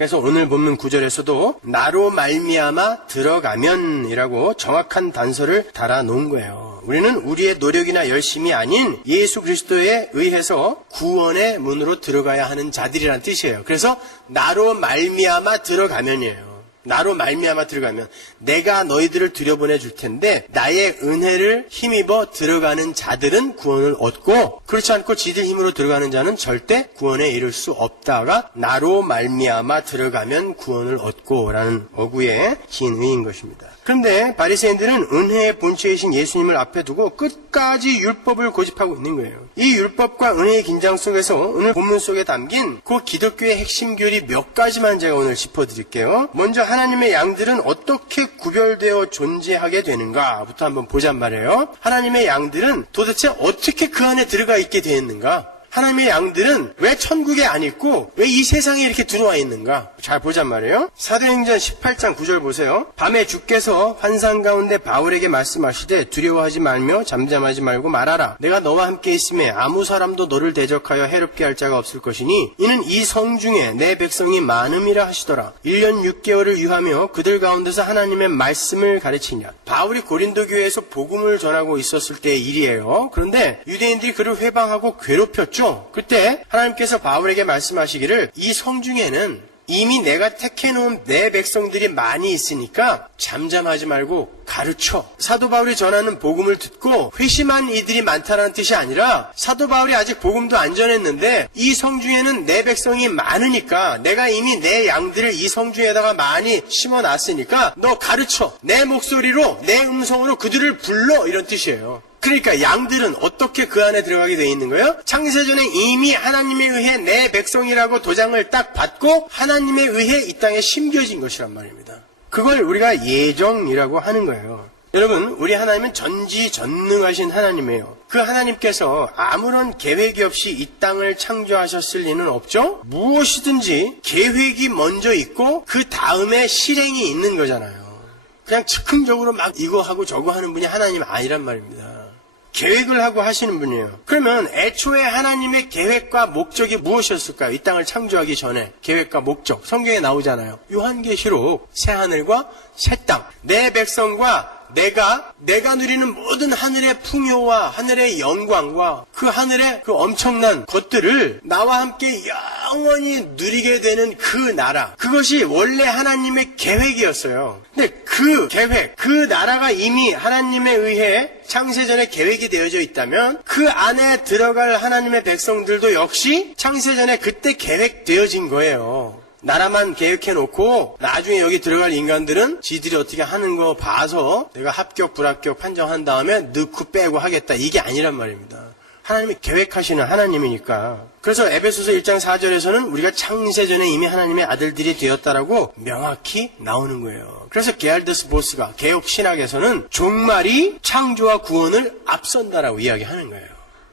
그래서 오늘 본문 9절에서도 나로 말미암아 들어가면이라고 정확한 단서를 달아놓은 거예요. 우리는 우리의 노력이나 열심이 아닌 예수 그리스도에 의해서 구원의 문으로 들어가야 하는 자들이란 뜻이에요. 그래서 나로 말미암아 들어가면이에요. 나로 말미암아 들어가면 내가 너희들을 들여보내 줄 텐데 나의 은혜를 힘입어 들어가는 자들은 구원을 얻고 그렇지 않고 지들 힘으로 들어가는 자는 절대 구원에 이를 수 없다가 나로 말미암아 들어가면 구원을 얻고 라는 어구의 긴 의인 것입니다. 그런데 바리새인들은 은혜의 본체이신 예수님을 앞에 두고 끝까지 율법을 고집하고 있는 거예요. 이 율법과 은혜의 긴장 속에서 오늘 본문 속에 담긴 그 기독교의 핵심 교리 몇 가지만 제가 오늘 짚어드릴게요. 먼저 하나님의 양들은 어떻게 구별되어 존재하게 되는가부터 한번 보잔 말이에요. 하나님의 양들은 도대체 어떻게 그 안에 들어가 있게 되었는가? 하나님의 양들은 왜 천국에 안 있고 왜 이 세상에 이렇게 들어와 있는가? 잘 보잔 말이에요. 사도행전 18장 9절 보세요. 밤에 주께서 환상 가운데 바울에게 말씀하시되 두려워하지 말며 잠잠하지 말고 말하라. 내가 너와 함께 있음에 아무 사람도 너를 대적하여 해롭게 할 자가 없을 것이니 이는 이 성 중에 내 백성이 많음이라 하시더라. 1년 6개월을 유하며 그들 가운데서 하나님의 말씀을 가르치냐. 바울이 고린도 교회에서 복음을 전하고 있었을 때의 일이에요. 그런데 유대인들이 그를 회방하고 괴롭혔죠. 그때 하나님께서 바울에게 말씀하시기를 이 성 중에는 이미 내가 택해놓은 내 백성들이 많이 있으니까 잠잠하지 말고 가르쳐. 사도 바울이 전하는 복음을 듣고 회심한 이들이 많다는 뜻이 아니라 사도 바울이 아직 복음도 안 전했는데 이 성 중에는 내 백성이 많으니까 내가 이미 내 양들을 이 성 중에다가 많이 심어놨으니까 너 가르쳐. 내 목소리로 내 음성으로 그들을 불러 이런 뜻이에요. 그러니까 양들은 어떻게 그 안에 들어가게 돼 있는 거예요? 창세전에 이미 하나님에 의해 내 백성이라고 도장을 딱 받고 하나님에 의해 이 땅에 심겨진 것이란 말입니다. 그걸 우리가 예정이라고 하는 거예요. 여러분, 우리 하나님은 전지전능하신 하나님이에요. 그 하나님께서 아무런 계획이 없이 이 땅을 창조하셨을 리는 없죠? 무엇이든지 계획이 먼저 있고 그 다음에 실행이 있는 거잖아요. 그냥 즉흥적으로 막 이거 하고 저거 하는 분이 하나님 아니란 말입니다. 계획을 하고 하시는 분이에요. 그러면 애초에 하나님의 계획과 목적이 무엇이었을까요? 이 땅을 창조하기 전에 계획과 목적 성경에 나오잖아요. 요한계시록 새하늘과 새 땅, 내 백성과 내가 누리는 모든 하늘의 풍요와 하늘의 영광과 그 하늘의 그 엄청난 것들을 나와 함께 영원히 누리게 되는 그 나라, 그것이 원래 하나님의 계획이었어요. 근데 그 계획, 그 나라가 이미 하나님에 의해 창세전에 계획이 되어져 있다면 그 안에 들어갈 하나님의 백성들도 역시 창세전에 그때 계획되어진 거예요. 나라만 계획해놓고 나중에 여기 들어갈 인간들은 지들이 어떻게 하는 거 봐서 내가 합격 불합격 판정한 다음에 넣고 빼고 하겠다, 이게 아니란 말입니다. 하나님이 계획하시는 하나님이니까. 그래서 에베소서 1장 4절에서는 우리가 창세전에 이미 하나님의 아들들이 되었다라고 명확히 나오는 거예요. 그래서 게알드스 보스가 개혁 신학에서는 종말이 창조와 구원을 앞선다라고 이야기하는 거예요.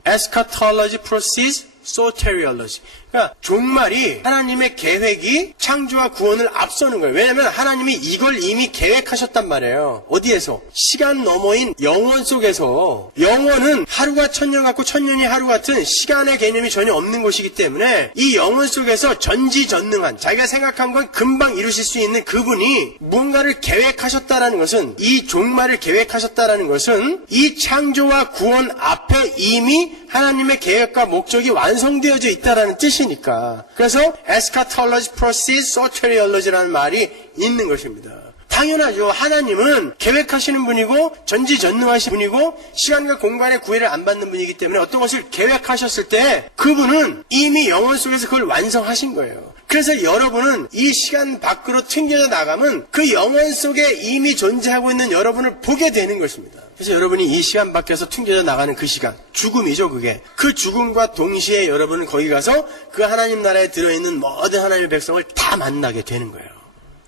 Eschatology precedes soteriology. 그러니까 종말이 하나님의 계획이 창조와 구원을 앞서는 거예요. 왜냐하면 하나님이 이걸 이미 계획하셨단 말이에요. 어디에서? 시간 너머인 영원 속에서. 영원은 하루가 천년 같고 천년이 하루 같은 시간의 개념이 전혀 없는 곳이기 때문에 이 영원 속에서 전지전능한, 자기가 생각한 건 금방 이루실 수 있는 그분이 무언가를 계획하셨다라는 것은, 이 종말을 계획하셨다라는 것은 이 창조와 구원 앞에 이미 하나님의 계획과 목적이 완성되어져 있다라는 뜻이니까. 그래서 eschatology precedes soteriology라는 말이 있는 것입니다. 당연하죠. 하나님은 계획하시는 분이고 전지전능하신 분이고 시간과 공간의 구애를 안 받는 분이기 때문에 어떤 것을 계획하셨을 때 그분은 이미 영원 속에서 그걸 완성하신 거예요. 그래서 여러분은 이 시간 밖으로 튕겨져 나가면 그 영원 속에 이미 존재하고 있는 여러분을 보게 되는 것입니다. 그래서 여러분이 이 시간 밖에서 튕겨져 나가는 그 시간, 죽음이죠, 그게. 그 죽음과 동시에 여러분은 거기 가서 그 하나님 나라에 들어있는 모든 하나님의 백성을 다 만나게 되는 거예요.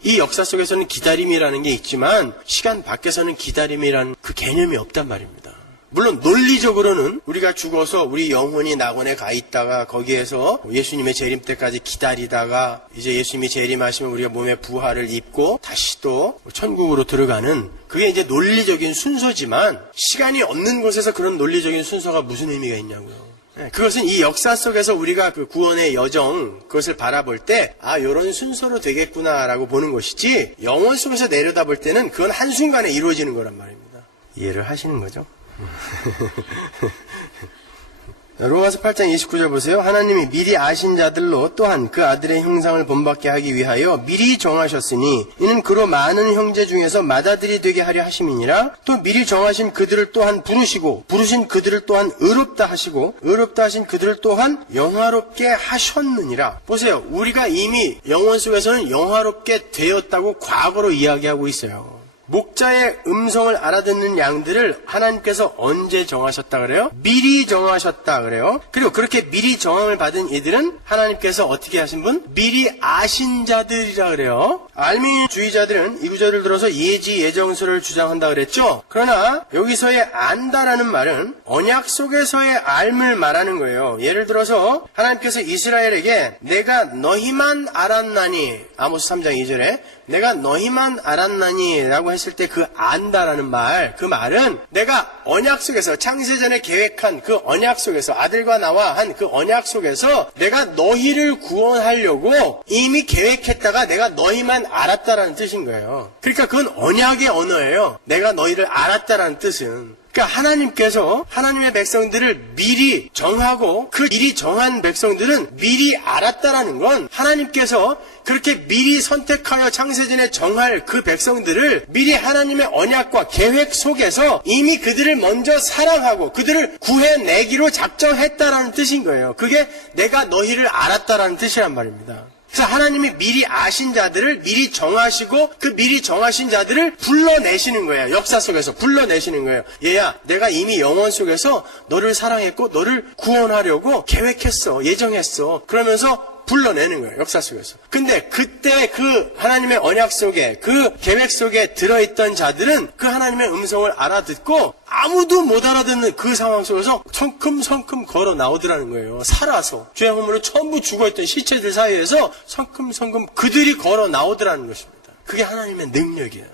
이 역사 속에서는 기다림이라는 게 있지만 시간 밖에서는 기다림이라는 그 개념이 없단 말입니다. 물론 논리적으로는 우리가 죽어서 우리 영혼이 낙원에 가 있다가 거기에서 예수님의 재림 때까지 기다리다가 이제 예수님이 재림하시면 우리가 몸에 부활을 입고 다시 또 천국으로 들어가는, 그게 이제 논리적인 순서지만 시간이 없는 곳에서 그런 논리적인 순서가 무슨 의미가 있냐고요. 그것은 이 역사 속에서 우리가 그 구원의 여정, 그것을 바라볼 때, 요런 순서로 되겠구나라고 보는 것이지, 영원 속에서 내려다볼 때는 그건 한순간에 이루어지는 거란 말입니다. 이해를 하시는 거죠? 로마서 8장 29절 보세요. 하나님이 미리 아신 자들로 또한 그 아들의 형상을 본받게 하기 위하여 미리 정하셨으니 이는 그로 많은 형제 중에서 맏아들이 되게 하려 하심이니라. 또 미리 정하신 그들을 또한 부르시고 부르신 그들을 또한 의롭다 하시고 의롭다 하신 그들을 또한 영화롭게 하셨느니라. 보세요. 우리가 이미 영원 속에서는 영화롭게 되었다고 과거로 이야기하고 있어요. 목자의 음성을 알아듣는 양들을 하나님께서 언제 정하셨다 그래요? 미리 정하셨다 그래요. 그리고 그렇게 미리 정함을 받은 이들은 하나님께서 어떻게 하신 분? 미리 아신 자들이라 그래요. 알미주의자들은 이 구절을 들어서 예지 예정설을 주장한다 그랬죠. 그러나 여기서의 안다라는 말은 언약 속에서의 알을 말하는 거예요. 예를 들어서 하나님께서 이스라엘에게 내가 너희만 알았나니, 아모스 3장 2절에 내가 너희만 알았나니 라고 했을 때 그 안다라는 말, 그 말은 내가 언약 속에서 창세전에 계획한 그 언약 속에서 아들과 나와 한 그 언약 속에서 내가 너희를 구원하려고 이미 계획했다가 내가 너희만 알았다라는 뜻인 거예요. 그러니까 그건 언약의 언어예요. 내가 너희를 알았다라는 뜻은. 그러니까 하나님께서 하나님의 백성들을 미리 정하고 그 미리 정한 백성들은 미리 알았다라는 건 하나님께서 그렇게 미리 선택하여 창세전에 정할 그 백성들을 미리 하나님의 언약과 계획 속에서 이미 그들을 먼저 사랑하고 그들을 구해내기로 작정했다라는 뜻인 거예요. 그게 내가 너희를 알았다라는 뜻이란 말입니다. 그래서 하나님이 미리 아신 자들을 미리 정하시고 그 미리 정하신 자들을 불러내시는 거예요. 역사 속에서 불러내시는 거예요. 얘야, 내가 이미 영원 속에서 너를 사랑했고 너를 구원하려고 계획했어, 예정했어. 그러면서 불러내는 거예요. 역사 속에서. 근데 그때 그 하나님의 언약 속에 그 계획 속에 들어있던 자들은 그 하나님의 음성을 알아듣고 아무도 못 알아듣는 그 상황 속에서 성큼성큼 걸어 나오더라는 거예요. 살아서 죄 허물로 전부 죽어있던 시체들 사이에서 성큼성큼 그들이 걸어 나오더라는 것입니다. 그게 하나님의 능력이에요.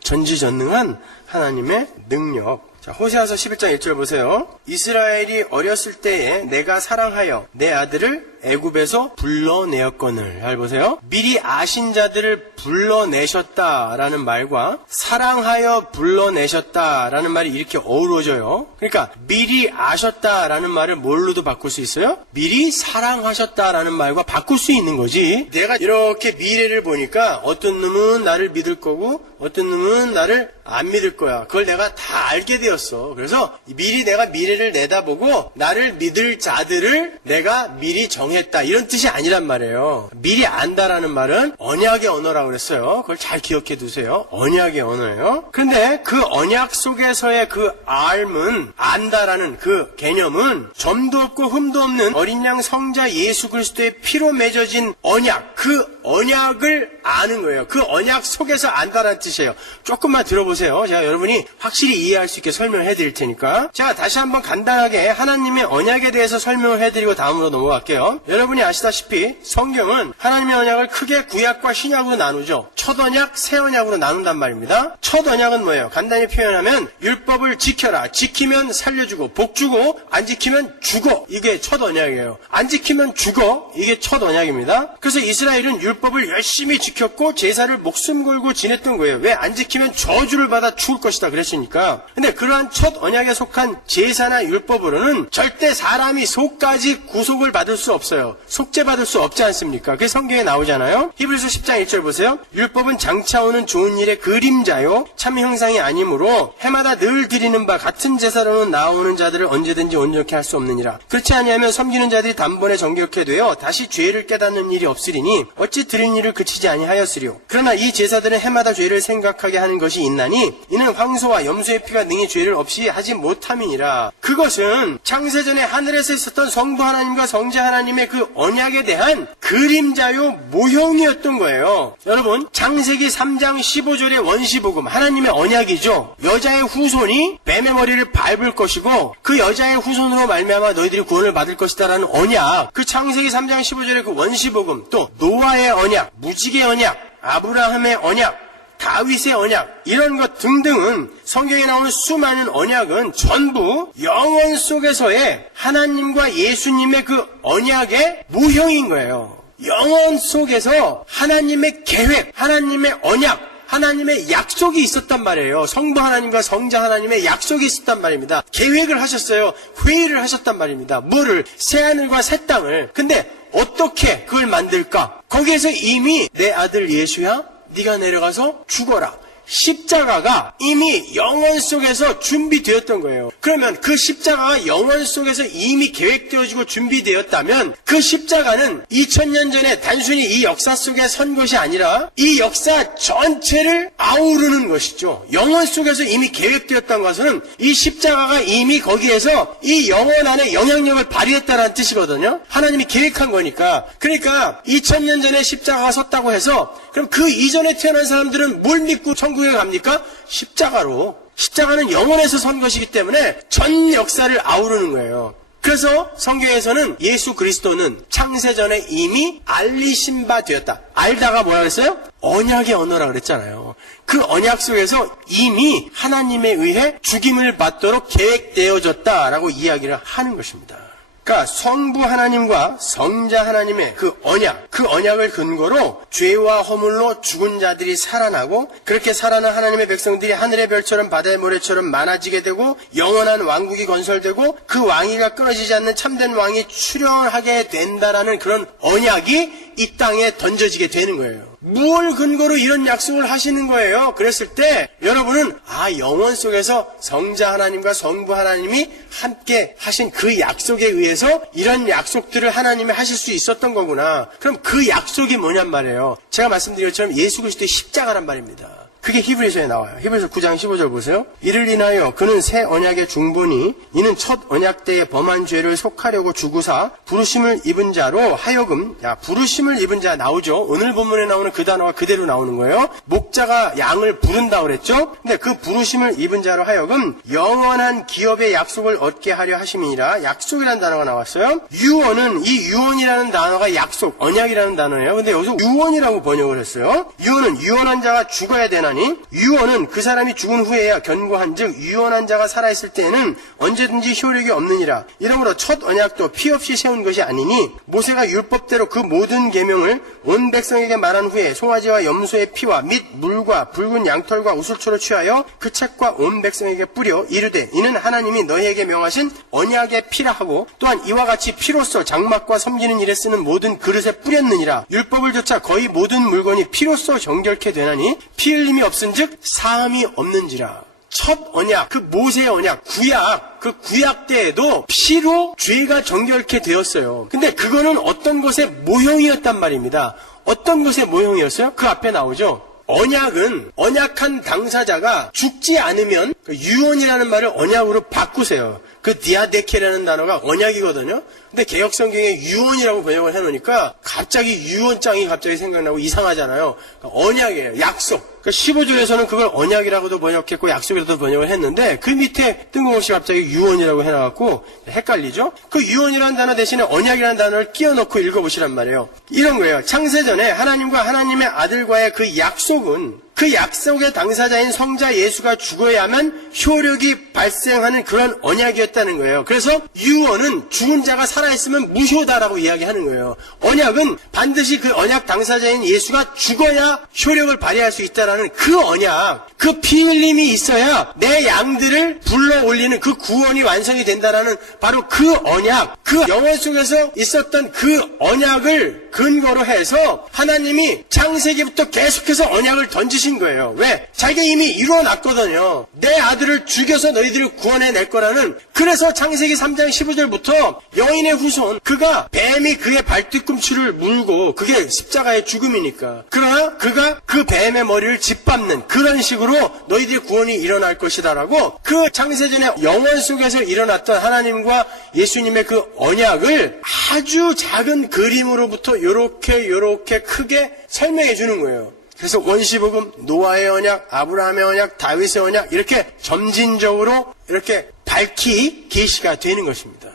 전지전능한 하나님의 능력. 자, 호세아서 11장 1절 보세요. 이스라엘이 어렸을 때에 내가 사랑하여 내 아들을 애굽에서 불러내었거늘. 잘 보세요. 미리 아신 자들을 불러내셨다라는 말과 사랑하여 불러내셨다라는 말이 이렇게 어우러져요. 그러니까 미리 아셨다라는 말을 뭘로도 바꿀 수 있어요? 미리 사랑하셨다라는 말과 바꿀 수 있는 거지. 내가 이렇게 미래를 보니까 어떤 놈은 나를 믿을 거고 어떤 놈은 나를 안 믿을 거야. 그걸 내가 다 알게 되었어. 그래서 미리 내가 미래를 내다보고 나를 믿을 자들을 내가 미리 정했다. 이런 뜻이 아니란 말이에요. 미리 안다라는 말은 언약의 언어라고 그랬어요. 그걸 잘 기억해 두세요. 언약의 언어예요. 그런데 그 언약 속에서의 그 알은, 안다라는 그 개념은 점도 없고 흠도 없는 어린 양 성자 예수 그리스도의 피로 맺어진 언약, 그 언약을 아는 거예요. 그 언약 속에서 안다라는 뜻이에요. 조금만 들어보세요. 제가 여러분이 확실히 이해할 수 있게 설명해 드릴 테니까. 제가 다시 한번 간단하게 하나님의 언약에 대해서 설명을 해드리고 다음으로 넘어갈게요. 여러분이 아시다시피 성경은 하나님의 언약을 크게 구약과 신약으로 나누죠. 첫 언약, 새 언약으로 나눈단 말입니다. 첫 언약은 뭐예요? 간단히 표현하면 율법을 지켜라. 지키면 살려주고 복 주고 안 지키면 죽어. 이게 첫 언약이에요. 안 지키면 죽어. 이게 첫 언약입니다. 그래서 이스라엘은 율법을 열심히 지켰고 제사를 목숨 걸고 지냈던 거예요. 왜? 안 지키면 저주를 받아 죽을 것이다 그랬으니까. 근데 그러한 첫 언약에 속한 제사나 율법으로는 절대 사람이 속까지 구속을 받을 수 없어요. 속죄받을 수 없지 않습니까? 그게 성경에 나오잖아요. 히브리서 10장 1절 보세요. 율법은 장차오는 좋은 일의 그림자요 참 형상이 아니므로 해마다 늘 드리는 바 같은 제사로는 나오는 자들을 언제든지 온전케 할 수 없느니라. 그렇지 아니하면 섬기는 자들이 단번에 정결케 되어 다시 죄를 깨닫는 일이 없으리니 어찌 드리는 일을 그치지 아니하였으리요. 그러나 이 제사들은 해마다 죄를 생각하게 하는 것이 있나니 이는 황소와 염소의 피가 능히 죄를 없이 하지 못함이니라. 그것은 창세전에 하늘에서 있었던 성부 하나님과 성자 하나님의 그 언약에 대한 그림자요 모형이었던 거예요. 여러분, 창세기 3장 15절의 원시복음, 하나님의 언약이죠. 여자의 후손이 뱀의 머리를 밟을 것이고 그 여자의 후손으로 말미암아 너희들이 구원을 받을 것이다라는 언약, 그 창세기 3장 15절의 그 원시복음, 또 노아의 언약, 무지개의 언약, 아브라함의 언약, 다윗의 언약, 이런 것 등등은 성경에 나오는 수많은 언약은 전부 영혼 속에서의 하나님과 예수님의 그 언약의 모형인 거예요. 영혼 속에서 하나님의 계획, 하나님의 언약, 하나님의 약속이 있었단 말이에요. 성부 하나님과 성자 하나님의 약속이 있었단 말입니다. 계획을 하셨어요. 회의를 하셨단 말입니다. 뭐를? 새하늘과 새 땅을. 근데 어떻게 그걸 만들까? 거기에서 이미 내 아들 예수야, 네가 내려가서 죽어라. 십자가가 이미 영혼 속에서 준비되었던 거예요. 그러면 그 십자가가 영혼 속에서 이미 계획되어지고 준비되었다면 그 십자가는 2000년 전에 단순히 이 역사 속에 선 것이 아니라 이 역사 전체를 아우르는 것이죠. 영혼 속에서 이미 계획되었던 것은 이 십자가가 이미 거기에서 이 영혼 안에 영향력을 발휘했다는 뜻이거든요. 하나님이 계획한 거니까. 그러니까 2000년 전에 십자가가 섰다고 해서 그럼 그 이전에 태어난 사람들은 뭘 믿고 천국에 갑니까? 십자가로. 십자가는 영혼에서 선 것이기 때문에 전 역사를 아우르는 거예요. 그래서 성경에서는 예수 그리스도는 창세전에 이미 알리신 바 되었다. 알다가 뭐라 그랬어요? 언약의 언어라 그랬잖아요. 그 언약 속에서 이미 하나님에 의해 죽임을 받도록 계획되어졌다라고 이야기를 하는 것입니다. 그러니까 성부 하나님과 성자 하나님의 그 언약을 근거로 죄와 허물로 죽은 자들이 살아나고 그렇게 살아난 하나님의 백성들이 하늘의 별처럼 바다의 모래처럼 많아지게 되고 영원한 왕국이 건설되고 그 왕위가 끊어지지 않는 참된 왕이 출현하게 된다라는 그런 언약이 이 땅에 던져지게 되는 거예요. 무엇을 근거로 이런 약속을 하시는 거예요? 그랬을 때 여러분은 영혼 속에서 성자 하나님과 성부 하나님이 함께 하신 그 약속에 의해서 이런 약속들을 하나님이 하실 수 있었던 거구나. 그럼 그 약속이 뭐냔 말이에요. 제가 말씀드린 것처럼 예수 그리스도의 십자가란 말입니다. 그게 히브리서에 나와요. 히브리서 9장 15절 보세요. 이를 인하여 그는 새 언약의 중보니 이는 첫 언약 때에 범한 죄를 속하려고 주구사 부르심을 입은 자로 하여금, 부르심을 입은 자 나오죠. 오늘 본문에 나오는 그 단어가 그대로 나오는 거예요. 목자가 양을 부른다 그랬죠. 근데 그 부르심을 입은 자로 하여금 영원한 기업의 약속을 얻게 하려 하심이니라. 약속이라는 단어가 나왔어요. 유언은, 이 유언이라는 단어가 약속, 언약이라는 단어예요. 근데 여기서 유언이라고 번역을 했어요. 유언은 유언한 자가 죽어야 되나? 유언은 그 사람이 죽은 후에야 견고한 즉 유언한 자가 살아있을 때에는 언제든지 효력이 없느니라. 이러므로 첫 언약도 피 없이 세운 것이 아니니 모세가 율법대로 그 모든 계명을 온 백성에게 말한 후에 송아지와 염소의 피와 및 물과 붉은 양털과 우슬초로 취하여 그 책과 온 백성에게 뿌려 이르되 이는 하나님이 너희에게 명하신 언약의 피라 하고 또한 이와 같이 피로써 장막과 섬기는 일에 쓰는 모든 그릇에 뿌렸느니라. 율법을 조차 거의 모든 물건이 피로써 정결케 되나니 피 흘림이 없은즉 사함이 없는지라. 첫 언약, 그 모세의 언약, 구약, 그 구약 때에도 피로 죄가 정결케 되었어요. 근데 그거는 어떤 것의 모형이었단 말입니다. 어떤 것의 모형이었어요? 그 앞에 나오죠. 언약은 언약한 당사자가 죽지 않으면 그 유언이라는 말을 언약으로 바꾸세요. 그 디아데케라는 단어가 언약이거든요. 근데 개역성경에 유언이라고 번역을 해놓으니까 갑자기 유언장이 갑자기 생각나고 이상하잖아요. 그러니까 언약이에요. 약속. 그러니까 15절에서는 그걸 언약이라고도 번역했고 약속이라도 번역을 했는데 그 밑에 뜬금없이 갑자기 유언이라고 해놔갖고 헷갈리죠? 그 유언이라는 단어 대신에 언약이라는 단어를 끼워넣고 읽어보시란 말이에요. 이런 거예요. 창세전에 하나님과 하나님의 아들과의 그 약속은 그 약속의 당사자인 성자 예수가 죽어야만 효력이 발생하는 그런 언약이었다는 거예요. 그래서 유언은 죽은 자가 살아있으면 무효다라고 이야기하는 거예요. 언약은 반드시 그 언약 당사자인 예수가 죽어야 효력을 발휘할 수 있다라는 그 언약, 그 피 흘림이 있어야 내 양들을 불러 올리는 그 구원이 완성이 된다라는 바로 그 언약, 그 영혼 속에서 있었던 그 언약을 근거로 해서 하나님이 창세기부터 계속해서 언약을 던지신 거예요. 왜? 자기가 이미 이루어놨거든요. 내 아들을 죽여서 너희들을 구원해낼 거라는. 그래서 창세기 3장 15절부터 여인의 후손, 그가 뱀이 그의 발뒤꿈치를 물고 그게 십자가의 죽음이니까. 그러나 그가 그 뱀의 머리를 짓밟는 그런 식으로 너희들의 구원이 일어날 것이다라고 그 창세전에 영원 속에서 일어났던 하나님과 예수님의 그 언약을 아주 작은 그림으로부터 요렇게 크게 설명해 주는 거예요. 그래서 원시복음, 노아의 언약, 아브라함의 언약, 다윗의 언약 이렇게 점진적으로 이렇게 밝히 계시가 되는 것입니다.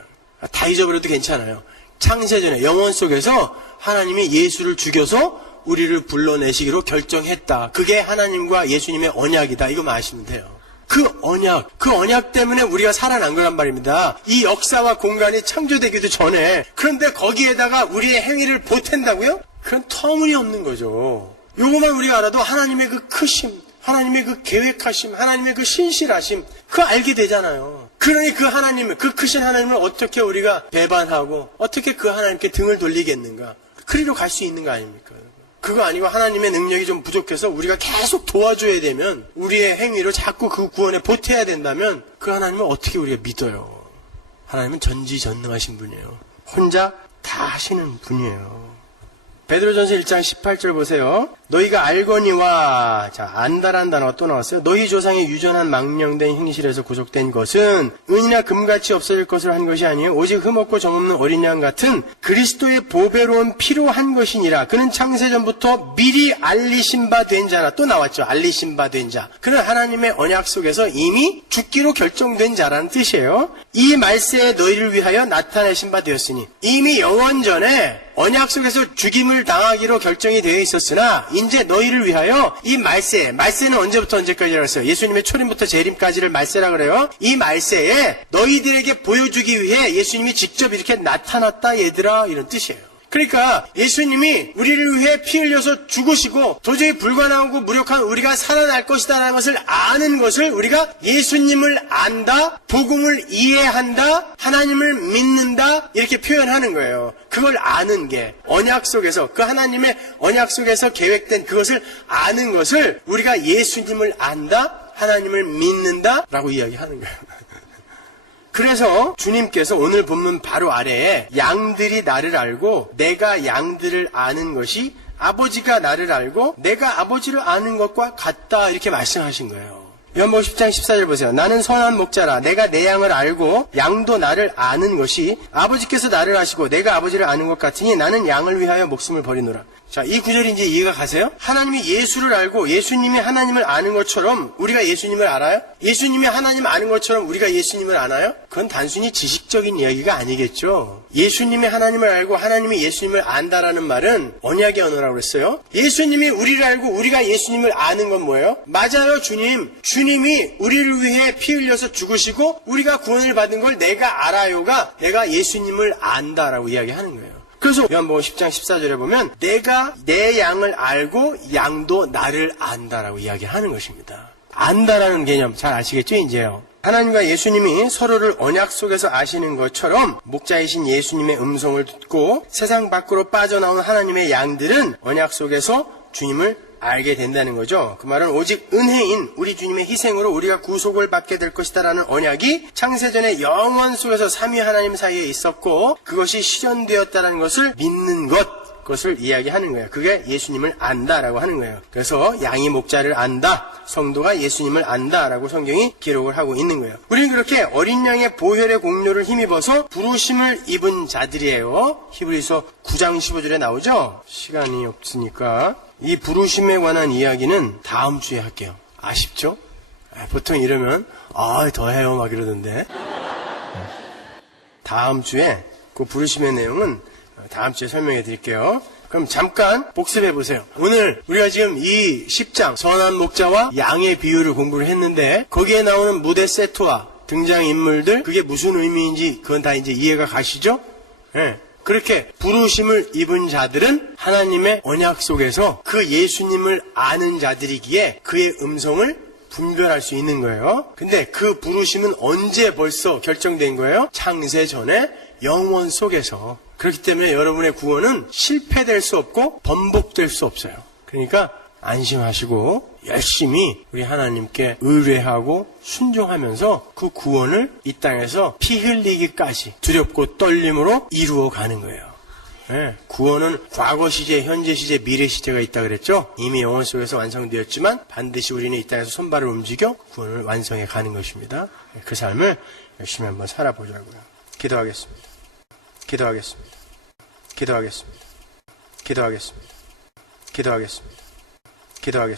다 잊어버려도 괜찮아요. 창세전에 영원 속에서 하나님이 예수를 죽여서 우리를 불러내시기로 결정했다. 그게 하나님과 예수님의 언약이다. 이거만 아시면 돼요. 그 언약 때문에 우리가 살아난 거란 말입니다. 이 역사와 공간이 창조되기도 전에. 그런데 거기에다가 우리의 행위를 보탠다고요? 그건 터무니없는 거죠. 요것만 우리가 알아도 하나님의 그 크심, 하나님의 그 계획하심, 하나님의 그 신실하심, 그거 알게 되잖아요. 그러니 그 하나님, 그 크신 하나님을 어떻게 우리가 배반하고 어떻게 그 하나님께 등을 돌리겠는가? 그리로 갈 수 있는 거 아닙니까? 그거 아니고 하나님의 능력이 좀 부족해서 우리가 계속 도와줘야 되면, 우리의 행위로 자꾸 그 구원에 보태야 된다면 그 하나님을 어떻게 우리가 믿어요? 하나님은 전지전능하신 분이에요. 혼자 다 하시는 분이에요. 베드로전서 1장 18절 보세요. 너희가 알거니와, 자, 안다라는 단어가 또 나왔어요. 너희 조상의 유전한 망령된 행실에서 구속된 것은 은이나 금같이 없어질 것을 한 것이 아니에요. 오직 흠없고 정없는 어린 양 같은 그리스도의 보배로운 피로 한 것이니라. 그는 창세전부터 미리 알리신 바 된 자라. 또 나왔죠. 알리신 바 된 자. 그는 하나님의 언약 속에서 이미 죽기로 결정된 자라는 뜻이에요. 이 말세에 너희를 위하여 나타내신 바 되었으니, 이미 영원 전에 언약 속에서 죽임을 당하기로 결정이 되어 있었으나 이제 너희를 위하여 이 말세는 언제부터 언제까지라고 했어요? 예수님의 초림부터 재림까지를 말세라 그래요. 이 말세에 너희들에게 보여주기 위해 예수님이 직접 이렇게 나타났다 얘들아, 이런 뜻이에요. 그러니까 예수님이 우리를 위해 피 흘려서 죽으시고 도저히 불가능하고 무력한 우리가 살아날 것이다라는 것을 아는 것을 우리가 예수님을 안다, 복음을 이해한다, 하나님을 믿는다, 이렇게 표현하는 거예요. 그걸 아는 게 언약 속에서, 그 하나님의 언약 속에서 계획된 그것을 아는 것을 우리가 예수님을 안다, 하나님을 믿는다 라고 이야기하는 거예요. 그래서 주님께서 오늘 본문 바로 아래에 양들이 나를 알고 내가 양들을 아는 것이 아버지가 나를 알고 내가 아버지를 아는 것과 같다, 이렇게 말씀하신 거예요. 요한복음 10장 14절 보세요. 나는 선한 목자라. 내가 내 양을 알고 양도 나를 아는 것이 아버지께서 나를 아시고 내가 아버지를 아는 것 같으니 나는 양을 위하여 목숨을 버리노라. 자, 이 구절이 이제 이해가 가세요? 하나님이 예수를 알고 예수님이 하나님을 아는 것처럼 우리가 예수님을 알아요? 예수님이 하나님 아는 것처럼 우리가 예수님을 아나요? 그건 단순히 지식적인 이야기가 아니겠죠. 예수님이 하나님을 알고 하나님이 예수님을 안다라는 말은 언약의 언어라고 그랬어요. 예수님이 우리를 알고 우리가 예수님을 아는 건 뭐예요? 맞아요, 주님이 우리를 위해 피 흘려서 죽으시고 우리가 구원을 받은 걸 내가 알아요가 내가 예수님을 안다라고 이야기하는 거예요. 그래서 요한복음 10장 14절에 보면 내가 내 양을 알고 양도 나를 안다라고 이야기하는 것입니다. 안다라는 개념 잘 아시겠죠, 이제요? 하나님과 예수님이 서로를 언약 속에서 아시는 것처럼 목자이신 예수님의 음성을 듣고 세상 밖으로 빠져나온 하나님의 양들은 언약 속에서 주님을 알게 된다는 거죠. 그 말은 오직 은혜인 우리 주님의 희생으로 우리가 구속을 받게 될 것이다라는 언약이 창세전의 영원 속에서 삼위 하나님 사이에 있었고 그것이 실현되었다는 것을 믿는 그것을 이야기하는 거예요. 그게 예수님을 안다라고 하는 거예요. 그래서 양이 목자를 안다, 성도가 예수님을 안다라고 성경이 기록을 하고 있는 거예요. 우리는 그렇게 어린 양의 보혈의 공로를 힘입어서 부르심을 입은 자들이에요. 히브리서 9장 15절에 나오죠. 시간이 없으니까 이 부르심에 관한 이야기는 다음 주에 할게요. 아쉽죠? 보통 이러면 더 해요 막 이러던데. 다음 주에 그 부르심의 내용은 다음 주에 설명해 드릴게요. 그럼 잠깐 복습해 보세요. 오늘 우리가 지금 이 10장 선한 목자와 양의 비유를 공부를 했는데 거기에 나오는 무대 세트와 등장인물들, 그게 무슨 의미인지 그건 다 이제 이해가 가시죠? 네. 그렇게 부르심을 입은 자들은 하나님의 언약 속에서 그 예수님을 아는 자들이기에 그의 음성을 분별할 수 있는 거예요. 근데 그 부르심은 언제 벌써 결정된 거예요? 창세 전에 영원 속에서. 그렇기 때문에 여러분의 구원은 실패될 수 없고 번복될 수 없어요. 그러니까 안심하시고 열심히 우리 하나님께 의뢰하고 순종하면서 그 구원을 이 땅에서 피 흘리기까지 두렵고 떨림으로 이루어가는 거예요. 네, 구원은 과거 시제, 현재 시제, 미래 시제가 있다 그랬죠. 이미 영원 속에서 완성되었지만 반드시 우리는 이 땅에서 손발을 움직여 구원을 완성해 가는 것입니다. 그 삶을 열심히 한번 살아보자고요. 기도하겠습니다. 기도하겠습니다. 기도하겠습니다. 기도하겠습니다. 기도하겠습니다. 기도하겠습니다.